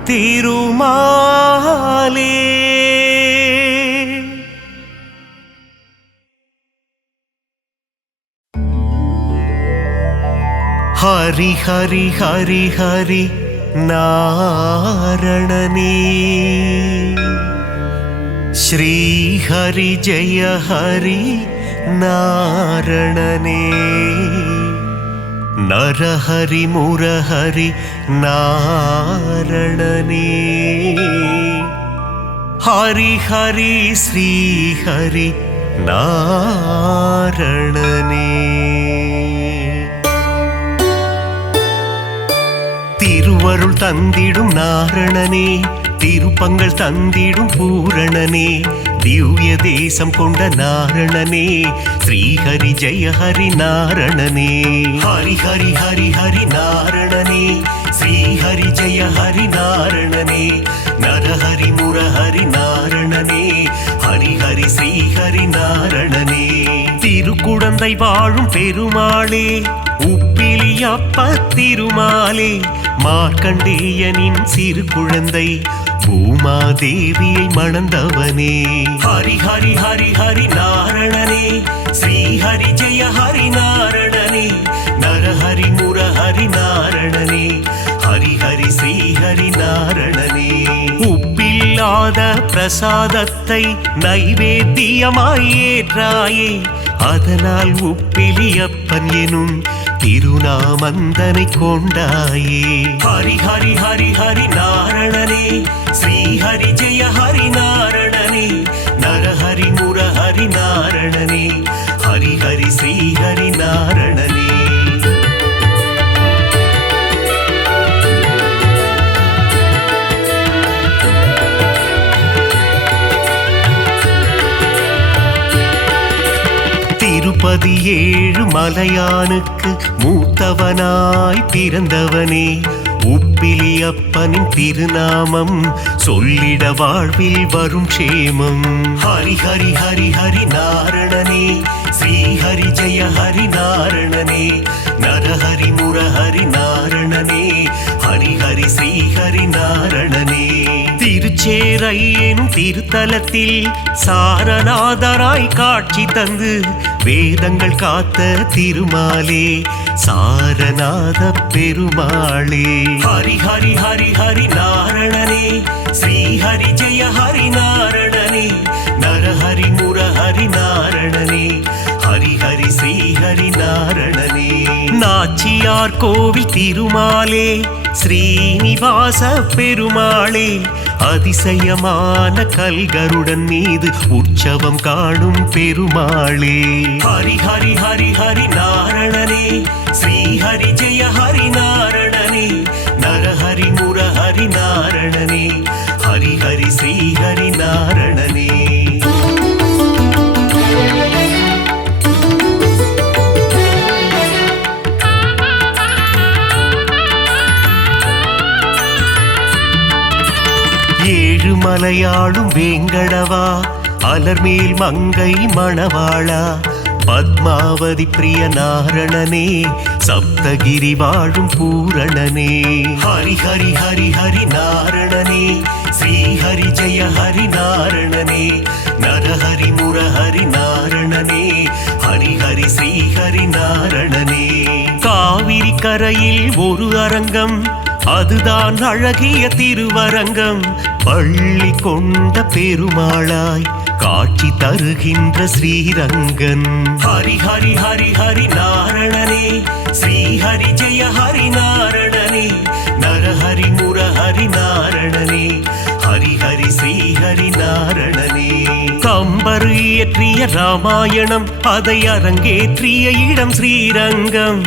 திருமாலே ஹரி ஹரி ஹரி ஹரி நாரணனே ஸ்ரீ ஹரி ஜெய ஹரி நாரணனே நரஹரி முரஹரி நாரணனே ஹரி ஹரி ஸ்ரீ ஹரி நாரணனே திருவருள் தந்திடும் நாரணனே திருப்பங்கள் தந்திடும் பூரணனே திவ்ய தேசம் கொண்ட நாரணனே ஸ்ரீஹரி ஜெய ஹரி நாரணனே. ஹரி ஹரி ஹரி ஹரி நாரணனே, ஸ்ரீஹரி ஜெய ஹரி நாரணனே. நரஹரி முரஹரி நாரணனே, ஹரி ஹரி ஸ்ரீஹரி நாரணனே. திருக்குடந்தை வாழும் பெருமாளே, உப்பிலியப்ப திருமாலே, மார்க்கண்டேயனின் சிறு குழந்தை பூமாதேவியை மணந்தவனே. ஹரி ஹரி ஹரி ஹரி நாரணனே, ஸ்ரீஹரி ஜெய ஹரி நாரணனே. நரஹரி முரஹரி நாரணனே, ஹரி ஹரி ஸ்ரீஹரி நாரணனே. உப்பில்லாத பிரசாதத்தை நைவேத்தியமாய் ஏற்றாயே, அதனால் உப்பிலியப்பன் எனும் திருநாமந்தனை கொண்டாயே. ஹரி ஹரி ஹரி ஹரி நாரணனே, ஸ்ரீஹரி ஜெய ஹரி நாரணனே. நரஹரி முரஹரி நாரணனே, ஹரி ஹரி ஸ்ரீஹரி நாரணனே. திருப்பதி ஏழு மலையானுக்கு மூத்தவனாய் பிறந்தவனே, உப்பிலியப்பனின் திருநாமம் சொல்லிட வாழ்வில் வரும் க்ஷேமம். ஹரி ஹரி ஹரி ஹரி நாரணனே, ஸ்ரீஹரி ஜெய ஹரி நாரணனே. நரஹரி முரஹரி நாரணனே, ஹரி ஹரி ஸ்ரீஹரி நாரணனே. திருச்சேரை எனும் திருத்தலத்தில் சாரநாதராய் காட்சி தந்து வேதங்கள் காத்த திருமாலே, சாரநாத பெருமாளே. ஹரி ஹரி ஹரி ஹரி நாரணனே, ஸ்ரீஹரி ஜெய ஹரி நாரணனே. நரஹரி முரஹரி நாரணனே, ஹரி ஹரி ஸ்ரீஹரி நாரணனே. நாச்சியார் கோவில் திருமாலே, ஸ்ரீனிவாச பெருமாளே, அதிசயமான கல்கருடன் மீது உற்சவம் காணும் பெருமாளே. ஹரி ஹரி ஹரி ஹரி நாரணனே, ஸ்ரீஹரி ஜெய ஹரி நாரணனே. நரஹரி முரஹரி நாரணனே, ஹரி ஹரி ஸ்ரீஹரி நாரணனே. ஏழு மலையாளும் வேங்கடவா, அலர்மேல் மங்கை மணவாளா, பத்மாவதி பிரிய நாரணனே, சப்தகிரி வாழும் பூரணனே. ஹரி ஹரி ஹரி ஹரி நாரணனே, ஸ்ரீஹரி ஜெய ஹரி நாரணனே. நரஹரி முரஹரி நாரணனே, ஹரி ஹரி ஸ்ரீஹரி நாரணனே. காவிரி கரையில் ஒரு அரங்கம், அதுதான் அழகிய திருவரங்கம். பள்ளி கொண்ட பெருமாளாய் காட்சி தருகின்ற ஸ்ரீரங்கன். ஹரி ஹரி ஹரி ஹரி நாரணனே, ஸ்ரீஹரி ஜெய ஹரி நாரணனே. நரஹரி முரஹரி நாரணனே, ஹரி ஹரி ஸ்ரீஹரி நாரணனே. கம்பர் இயற்றிய ராமாயணம், அதை அரங்கேற்றிய இடம் ஸ்ரீரங்கம்.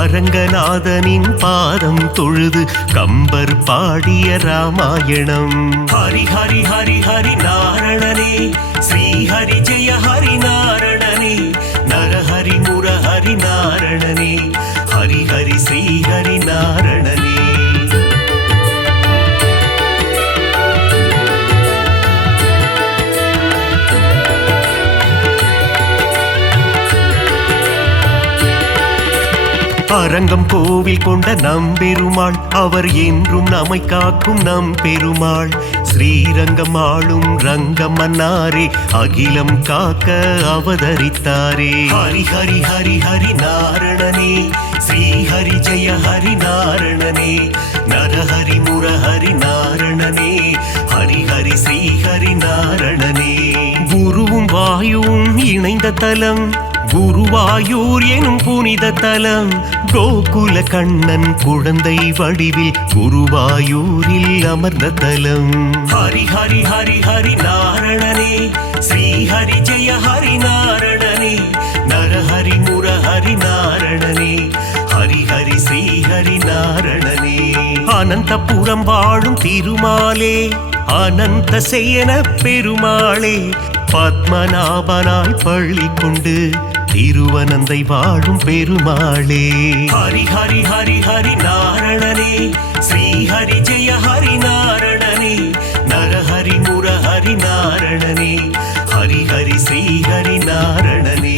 அரங்கநாதனின் பாதம் தொழுது கம்பர் பாடிய ராமாயணம். ஹரி ஹரி ஹரி ஹரி நாரணனே, ஸ்ரீஹரி ஜெய ஹரி நாரணனே. நரஹரி முரஹரி நாரணனே, ஹரி ஹரி ஸ்ரீஹரி நாரணனே. அரங்கம் கோவில் கொண்ட நம்பெருமாள், அவர் என்றும் நம்மை காக்கும் நம்பெருமாள். ஸ்ரீரங்கம் ஆளும் ரங்கம் மன்னாரே, அகிலம் காக்க அவதரித்தாரே. ஹரி ஹரி ஹரி ஹரி நாரணனே, ஸ்ரீஹரி ஜெய ஹரி நாரணனே. நரஹரி முரஹரி நாரணனே, ஹரி ஹரி ஸ்ரீஹரி நாரணனே. குருவும் வாயுவும் இணைந்த தலம் குருவாயூர் எனும் புனித தலம். கோகுல கண்ணன் குழந்தை வடிவில் குருவாயூரில் அமர்ந்த தலம். ஹரி ஹரி ஹரி ஹரி நாரணனே, ஸ்ரீஹரி ஜெய ஹரி நாரணனே. நரஹரி முரஹரி நாரணனே, ஹரி ஹரி ஸ்ரீஹரி நாரணனே. அனந்தபுரம் வாழும் திருமாலே, அனந்த சேன பெருமாளே, பத்மநாபனாய் பள்ளி கொண்டு திருவனந்தை வாழும் பெருமாளே. ஹரி ஹரி ஹரி ஹரி நாரணனே, ஸ்ரீ ஹரி ஜெய ஹரி நாரணனே, நரஹரி முரஹரி நாரணனே, ஹரி ஹரி ஸ்ரீ ஹரி நாரணனே.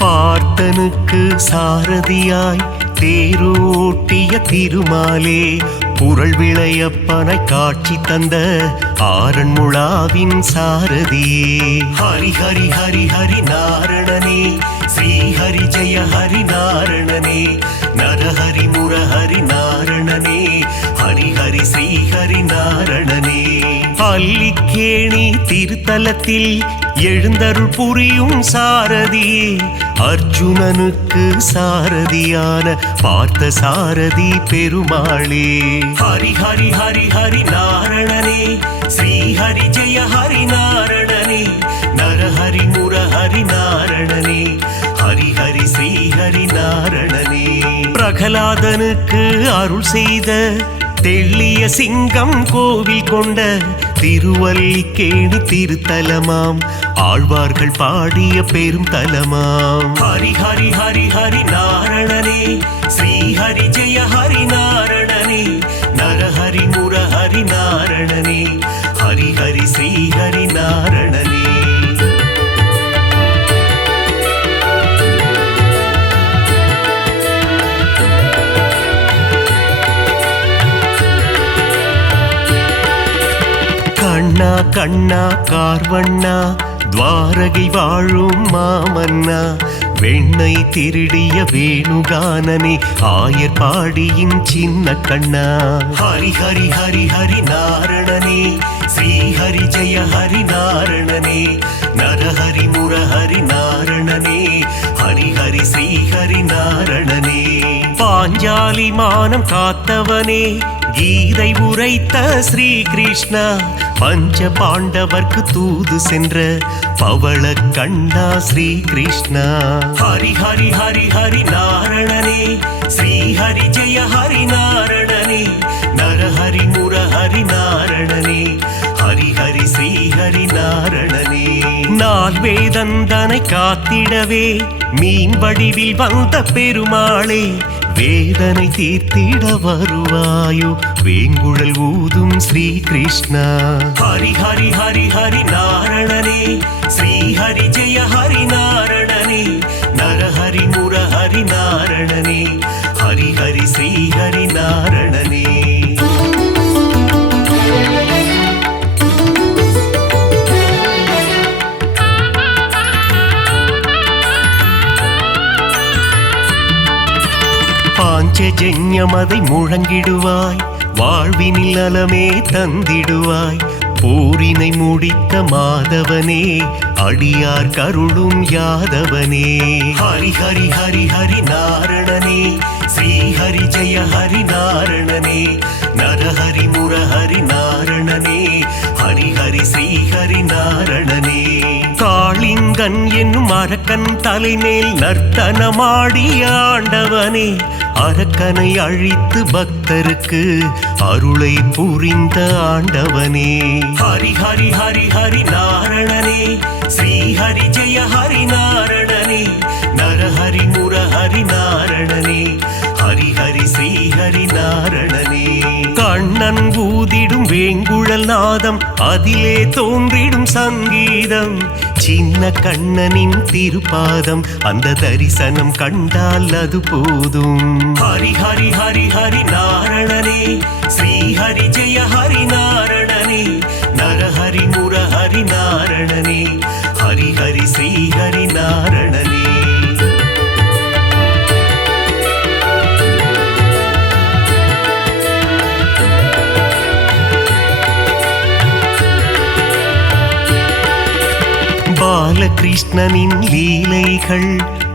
பார்த்தனுக்கு சாரதியாய் தேரோட்டிய திருமாலே, புரள் விளையப்பனை காட்சி தந்த ஆரண்முழாவின் சாரதியே. ஹரி ஹரி ஹரி ஹரி நாரணனே, ஸ்ரீ ஹரி ஜெய ஹரி நாரணனே, நரஹரி முரஹரி நாரணனே, ஹரி ஹரி ஸ்ரீ ஹரி நாரணனே. அல்லிக்கேணி திருத்தலத்தில் எழுந்தருள் புரியும் சாரதியே, அர்ஜுனனுக்கு சாரதியான பார்த்த சாரதி பெருமாளே. ஹரி ஹரி ஹரி ஹரி நாரணனே, ஸ்ரீ ஹரி ஜெய ஹரி நாரணனே, நரஹரி முரஹரி நாரணனே, ஹரி ஹரி ஸ்ரீ ஹரி நாரணனே. பிரகலாதனுக்கு அருள் செய்த தெள்ளிய சிங்கம் கோவில் கொண்ட திருவல்லிக்கேணி திருத்தலமாம், ஆழ்வார்கள் பாடிய பெரும் தலமாம். ஹரி ஹரி ஹரி ஹரி நாரணனே, ஸ்ரீ ஹரி ஜெய ஹரி நாரணனே, நரஹரி முரஹரி நாரணனே, ஹரி ஹரி ஸ்ரீ ஹரி நாரணனே. கண்ணா கண்ணா கார்வண்ணா, துவாரகை வாழும் மாமன்னா, வெண்ணை திருடிய வேணுகானனே, ஆயர் பாடியின் சின்ன கண்ணா. ஹரி ஹரி ஹரி ஹரி நாரணனே, ஸ்ரீ ஹரி ஜெய ஹரி நாரணனே, நரஹரி முரஹரி நாரணனே, ஹரி ஹரி ஸ்ரீ ஹரி நாரணனே. பாஞ்சாலி மானம் காத்தவனே, கீதை உரைத்த ஸ்ரீ கிருஷ்ணா, பஞ்ச பாண்டவர்க்கு தூது சென்ற பவள கண்ணா ஸ்ரீ கிருஷ்ணா. ஹரி ஹரி ஹரி ஹரி நாரணனே, ஸ்ரீ ஹரி ஜெய ஹரி நாரணனே, நரஹரி முரஹரி நாரணனே, ஹரி ஹரி ஸ்ரீ ஹரி நாரணனே. நால் வேதந்தனை காத்திடவே மீன் வடிவில் வந்த பெருமாளே, வேதனை தீர்த்திட வருவாயோ வேங்குழல் ஊதும் ஸ்ரீ கிருஷ்ணா. ஹரி ஹரி ஹரி ஹரி நாரணனே, ஸ்ரீ ஹரி ஜெய ஹரி நாரணனே, நரஹரி முரஹரி நாரணனே, ஹரி ஹரி ஸ்ரீ ஹரி நாரணனே. பாஞ்சஜன்யமதை முழங்கிடுவாய், வாழ்வினில் நலமே தந்திடுவாய், போரினை முடித்த மாதவனே, அடியார் கருளும் யாதவனே. ஹரி ஹரி ஹரி ஹரி நாரணனே, ஸ்ரீ ஹரி ஜெய ஹரி நாரணனே, நரஹரி முரஹரி நாரணனே, ஹரி ஹரி ஸ்ரீ ஹரி நாரணனே. காளிங்கன் என்னும் அரக்கன் தலைமேல் நர்த்தனமாடிய ஆண்டவனே, அரக்கனை அழித்து பக்தருக்கு அருளை புரிந்த ஆண்டவனே. ஹரி ஹரி ஹரி ஹரி நாரணனே, ஸ்ரீ ஹரி ஜெய ஹரி நாரணனே, நரஹரி முரஹரி நாரணனே, ஹரி ஹரி ஸ்ரீ ஹரி நாரணனே. கண்ணன் ஊதிடும் வேங்குழல் நாதம், அதிலே தோன்றிடும் சங்கீதம், சின்ன கண்ணனின் திருப்பாதம், அந்த தரிசனம் கண்டால் அது போதும். ஹரி ஹரி ஹரி ஹரி நாரணனே, ஸ்ரீ ஹரி ஜெய ஹரி நாரணனே, நரஹரி முரஹரி நாரணனே, ஹரி ஹரி ஸ்ரீ ஹரி நாரணனே. பாலகிருஷ்ணனின் லீலைகள்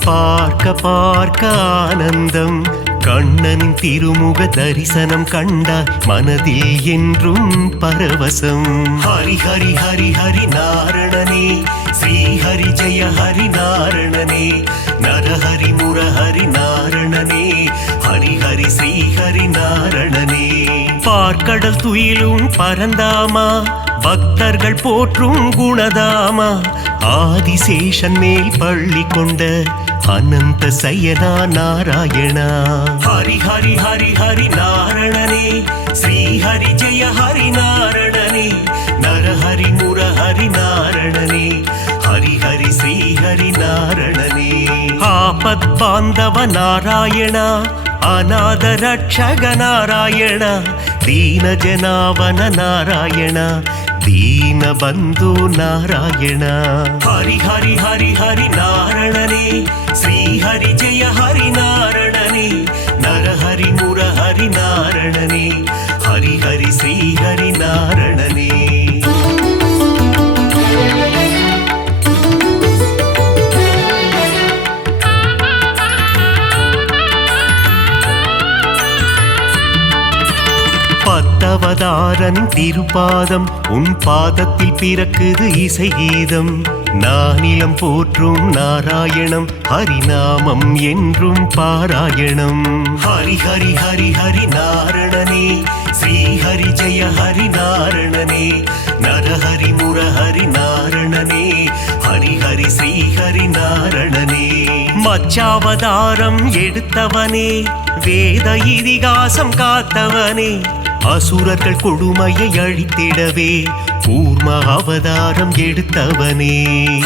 பார்க்க பார்க்க ஆனந்தம், கண்ணனின் திருமுக தரிசனம் கண்டால் மனதில் என்றும் பரவசம். ஹரி ஹரி ஹரி ஹரி நாரணனே, ஸ்ரீ ஹரி ஜெய ஹரி நாரணனே, நரஹரி முரஹரி நாரணனே, ஹரி ஹரி ஸ்ரீ ஹரி நாரணனே. பார்க்கடல் துயிலும் பரந்தாமா, பக்தர்கள் போற்றும் குணதாமா, ஆதிசேஷன் மேல் பள்ளி கொண்ட அனந்த சயனா நாராயணா. ஹரி ஹரி ஹரி ஹரி நாரணனே, ஸ்ரீ ஹரி ஜெய ஹரி நாரணனே, நரஹரி முரஹரி நாரணனே, ஹரி ஹரி ஸ்ரீ ஹரி நாரணனே. ஆபத் பாந்தவ நாராயணா, அநாத ரட்சக நாராயணா, தீன ஜனாவன நாராயணா, தீன பந்து நாராயணா. ஹரி ஹரி ஹரி ஹரி நாரணனே, ஸ்ரீ ஹரி ஜெய ஹரி நாரணனே, நரஹரி முரஹரி நாரணனே, ஹரி ஹரி ஸ்ரீ ஹரி நாரணனே. பத்தவதாரனின் திருப்பாதம், உன் பாதத்தில் பிறக்குது இசை கீதம். நானிலம் போற்றும் நாராயணம், ஹரிநாமம் என்றும் பாராயணம். ஹரி ஹரி ஹரி ஹரி நாரணனே, ஸ்ரீ ஹரி ஜெய ஹரி நாரணனே, நரஹரி முரஹரி நாரணனே, ஹரி ஹரி ஸ்ரீ ஹரி நாரணனே. மச்சாவதாரம் எடுத்தவனே, வேத இதிகாசம் காத்தவனே, அசுரர்கள் கொடுமையை அழித்திடவே கூர்ம அவதாரம் எடுத்தவனே.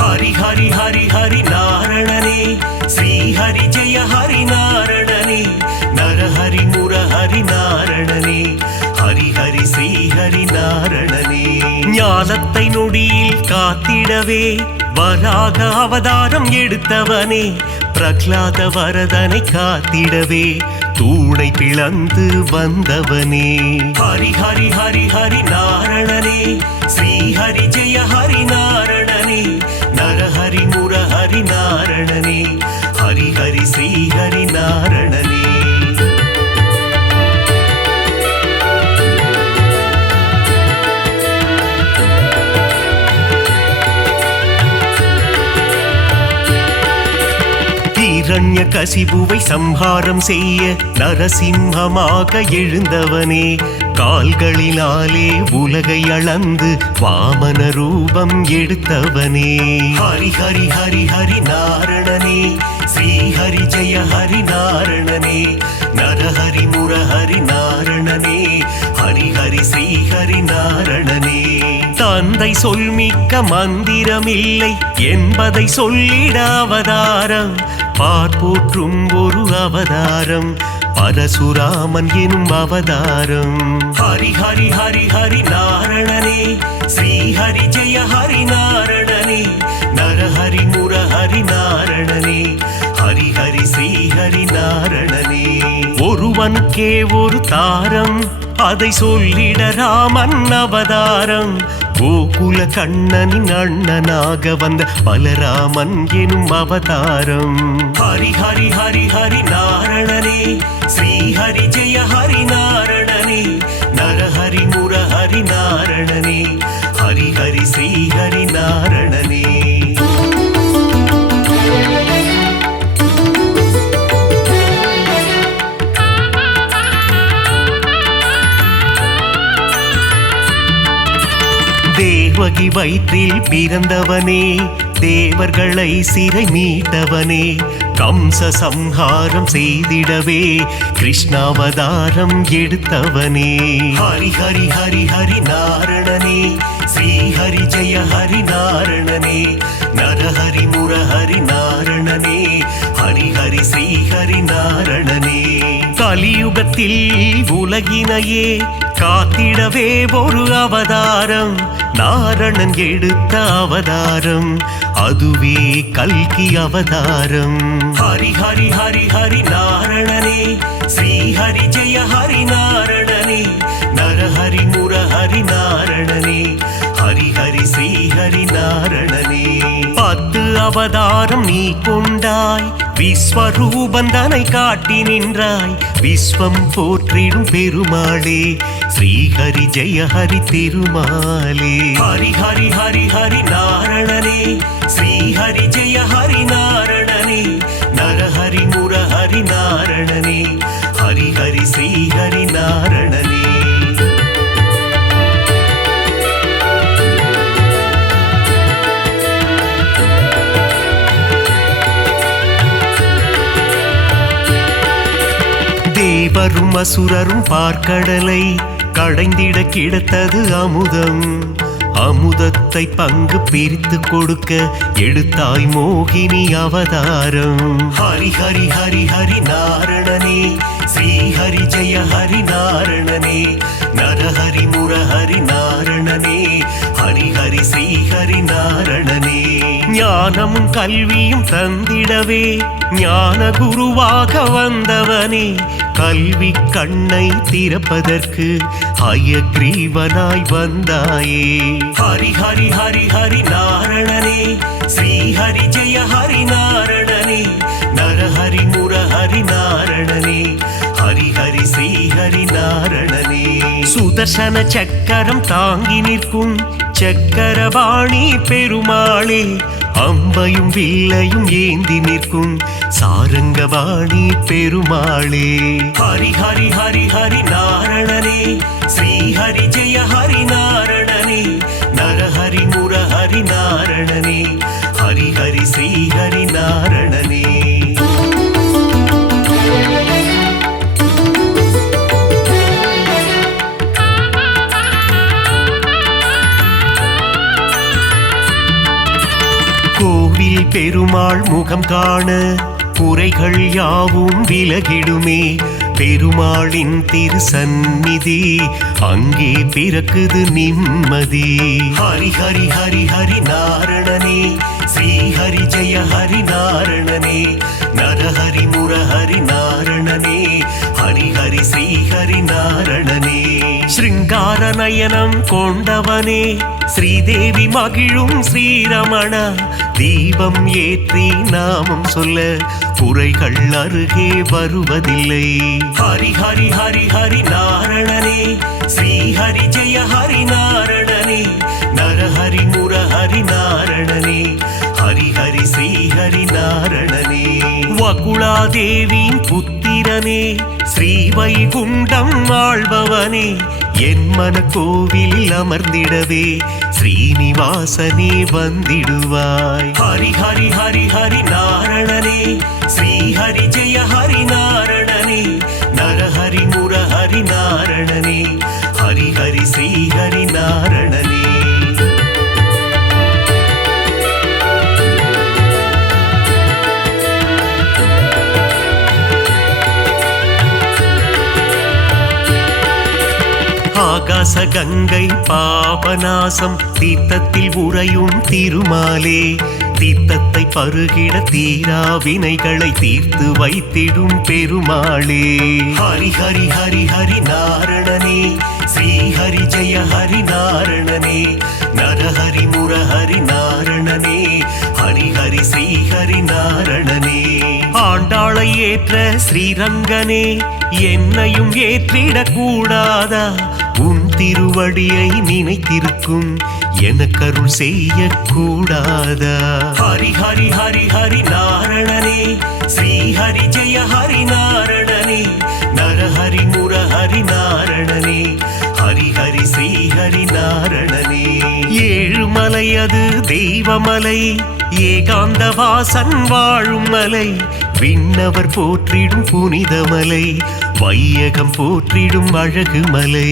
ஹரி ஹரி ஹரி ஹரி நாரணனே, ஸ்ரீ ஹரி ஜெய ஹரி நாரணனே, நரஹரி முரஹரி நாரணனே, ஹரி ஹரி ஸ்ரீ ஹரி நாரணனே. ஞானத்தை நொடியில் காத்திடவே வராக அவதாரம் எடுத்தவனே, பிரகலாத வரதனை காத்திடவே தூணை பிளந்து வந்தவனே. ஹரி ஹரி ஹரி ஹரி நாரணனே, ஸ்ரீ ஹரி ஜெய ஹரி நாரணனே, நரஹரி முரஹரி நாரணனே, ஹரி ஹரி ஸ்ரீ ஹரி நாரணனே. இரண்ய கசிபுவை சம்ஹாரம் செய்ய நரசிம்மமாக எழுந்தவனே, கால்களினாலே உலகை அளந்து வாமன ரூபம் எடுத்தவனே. ஹரி ஹரி ஹரி ஹரி நாரணனே, ஸ்ரீ ஹரி ஜெய ஹரி நாரணனே, நரஹரி முரஹரி நாரணனே, ஹரி ஹரி ஸ்ரீ ஹரி நாரணனே. தந்தை சொல்மிக்க மந்திரமில்லை என்பதை சொல்லிட அவதாரம், பார்ப்போற்றும் ஒரு அவதாரம், பரசுராமன் எனும் அவதாரம். ஹரி ஹரி ஹரி ஹரி நாரணனே, ஸ்ரீ ஹரி ஜெய ஹரி நாரணனே, நரஹரி முரஹரி நாரணனே, ஹரி ஹரி ஸ்ரீ ஹரி நாரணனே. ஒருவனுக்கே ஒரு தாரம், அதை சொல்லிட ராமன் அவதாரம், கோகுல கண்ணனின் அண்ணனாக வந்த பலராமன் எனும் அவதாரம். ஹரி ஹரி ஹரி ஹரி நாரணனே, ஸ்ரீ ஹரி ஜெய ஹரி நாரணனே, நரஹரி முரஹரி நாரணனே, ஹரி ஹரி ஸ்ரீ ஹரி நாரணனே. தேவகி வயிற்றில் பிறந்தவனே, தேவர்களை சிறை மீட்டவனே, கம்ச சம்ஹாரம் செய்திடவே கிருஷ்ணாவதாரம் எடுத்தவனே. ஹரி ஹரி ஹரி ஹரி நாரணனே, ஸ்ரீ ஹரி ஜெய ஹரி நாரணனே, நரஹரி முரஹரி நாரணனே, ஹரி ஹரி ஸ்ரீ ஹரி நாரணனே. கலியுகத்தில் உலகினையே காத்திடவே ஒரு அவதாரம், நாரணன் எடுத்த அவதாரம், அதுவே கல்கி அவதாரம். ஹரி ஹரி ஹரி ஹரி நாரணனே, ஸ்ரீ ஹரி ஜெய ஹரி நாரணனே, நரஹரி முரஹரி நாரணனே, ஹரி ஹரி ஸ்ரீ ஹரி நாரணனே. 10 அவதாரம் நீ கொண்டாய், விஸ்வரூபந்தனை காட்டி நின்றாய், விஸ்வம் போற்றிடும் பெருமாளே, ஸ்ரீ ஹரி ஜெய ஹரி திருமாலே. ஹரி ஹரி ஹரி ஹரி நாரணனே, ஸ்ரீ ஹரி ஜெய ஹரி நாரணனே, நரஹரி முரஹரி நாரணனே, ஹரி ஹரி ஸ்ரீ ஹரி நாரணனே. தேவரும் அசுரரும் பார்க்கடலை கடைந்திட கிடைத்தது அமுதம். அமுதத்தை பங்கு பிரித்து கொடுக்க எடுத்தாய் மோகினி அவதாரம். ஹரி ஹரி ஹரி ஹரி நாரணனே ஸ்ரீ ஹரி ஜெய ஹரி நாரணனே. நரஹரி முரஹரி நாரணனே ஹரி ஹரி ஸ்ரீ ஹரி நாரணனே. ஞானமும் கல்வியும் தந்திடவே ஞான குருவாக வந்தவனே. கல்வி கண்ணை திறப்பதற்கு ஹயக்ரீவனாய் வந்தாயே. ஹரி ஹரி ஹரி ஹரி நாரணனே ஸ்ரீ ஹரி ஜெய ஹரி நாரணனே. நரஹரி முரஹரி நாரணனே ஹரி ஹரி ஸ்ரீ ஹரி நாரணனே. சுதர்சன சக்கரம் தாங்கி நிற்கும் சக்கரபாணி பெருமாளே. அம்பையும் வில்லையும் ஏந்தி நிற்கும் சாரங்கபாணி பெருமாளே. ஹரி ஹரி ஹரி ஹரி நாரணனே ஸ்ரீ ஹரி ஜெய ஹரி நாரணனே. நரஹரி முரஹரி நாரணனே ஹரி ஹரி ஸ்ரீ ஹரி நாரணனே. கோவில் பெருமாள் முகம் காண குறைகள் யாவும் விலகிடுமே. பெருமாளின் திருசந்நிதி அங்கே பிறக்குது நிம்மதி. ஹரி ஹரி ஹரி ஹரி நாரணனே ஸ்ரீ ஹரி ஜெய ஹரி நாரணனே. நரஹரி முரஹரி நாரணனே ஹரி ஹரி ஸ்ரீ ஹரி நாரணனே. ஸ்ருங்கார நயனம் கொண்டவனே ஸ்ரீதேவி மகிழும் ஸ்ரீரமண. தீபம் ஏற்றி நாமம் சொல்ல குறைகள் அருகே வருவதில்லை. ஹரி ஹரி ஹரி ஹரி நாரணனே ஸ்ரீ ஹரி ஜெய ஹரி நாரணனே. நரஹரி முரஹரி நாரணனே ஹரி ஹரி ஸ்ரீ ஹரி நாரணனே. வகுளாதேவியின் புத்திரனே ஸ்ரீ வைகுண்டம் ஆள்பவனே. என் மன கோவிலில் அமர்ந்திடவே ஸ்ரீனிவாசனே வந்திடுவாய். ஹரி ஹரி ஹரி ஹரி நாரணனே ஸ்ரீ ஹரி ஜெய ஹரி நாரணனே. நரஹரி முரஹரி நாரணனே ஹரி ஹரி ஸ்ரீ ஹரி நாரணனே. ஆகாச கங்கை பாபநாசம் தீர்த்தத்தில் உறையும் திருமாலே. தீர்த்தத்தை பருகிட தீரா வினைகளை தீர்த்து வைத்திடும் பெருமாளே. ஹரி ஹரி ஹரி ஹரி நாரணனே ஸ்ரீ ஹரி ஜெய ஹரி நாரணனே. நரஹரி முரஹரி நாரணனே ஹரி ஹரி ஸ்ரீ ஹரி நாரணனே. ஆண்டாளை ஏற்ற ஸ்ரீரங்கனே என்னையும் ஏற்றிடக் கூடாதா. உன் திருவடியை நினைத்திருக்கும் எனக்கருள் செய்ய கூடாதா. ஹரி ஹரி ஹரி ஹரி நாரணனே ஸ்ரீ ஹரி ஜெய ஹரி நாரணனே. நரஹரி முரஹரி நாரணனே ஹரி ஹரி ஸ்ரீ ஹரி நாரணனே. ஏழுமலை அது தெய்வமலை ஏகாந்த வாசன் வாழும் மலை. விண்ணவர் போற்றிடும் புனிதமலை வையகம் போற்றிடும் அழகு மலை.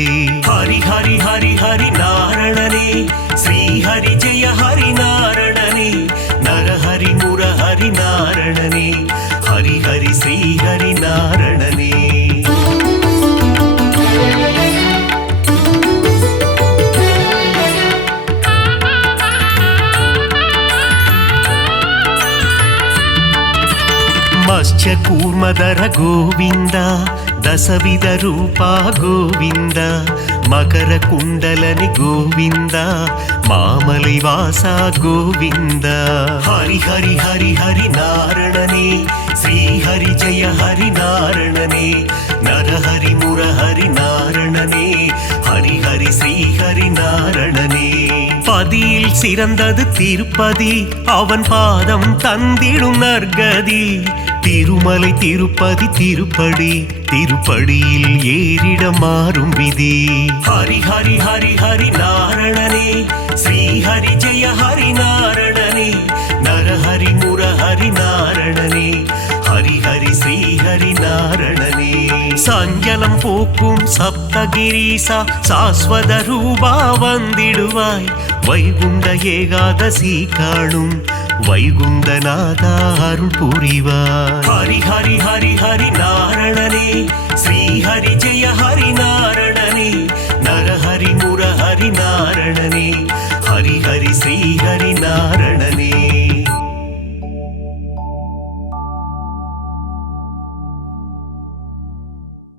ஹரி ஹரி ஹரி ஹரி நாரணனே ஸ்ரீ ஹரி ஜெய ஹரி நாரணனே. நரஹரி முரஹரி நாரணனே ஹரி ஹரி ஸ்ரீ ஹரி நாரணனே. ಮತ್ಸ್ಯ ಕೂರ್ಮದರ ಗೋವಿಂದ ದಸವಿಧ ರೂಪ ಗೋವಿಂದ. ಮಕರ ಕುಂಡಲನಿ ಗೋವಿಂದ ಮಾಮಲೈ ವಾಸ ಗೋವಿಂದ. ಹರಿ ಹರಿ ಹರಿ ಹರಿ ನಾರಣನೇ ಶ್ರೀ ಹರಿ ಜಯ ಹರಿ ನಾರಣನೇ. ನರಹರಿ ಮುರಹರಿ ನಾரணனே ஹரி ஹரி ஸ்ரீ ஹரி நாரணனே. பதியில் சிறந்தது திருப்பதி அவன் பாதம் தந்திடும் நற்கதி. திருமலை திருப்பதி திருப்படி திருப்படியில் ஏறிட மாறும் விதி ஹரி ஹரி ஹரி ஹரி நாரணனே ஸ்ரீ ஹரி ஜெய ஹரி நாரணனே நரஹரி முரஹரி நாரணனே ஹரி ஹரி ஸ்ரீ ஹரி நாரணனே சஞ்சலம் போக்கும் சப்தகிரீசா சாஸ்வத ரூபா வந்திடுவாய் வைகுண்ட ஏகாதசி காணும் வைகுந்தநாதா அருள் புரிவாய் ஹரி ஹரி ஹரி ஹரி நாரணனே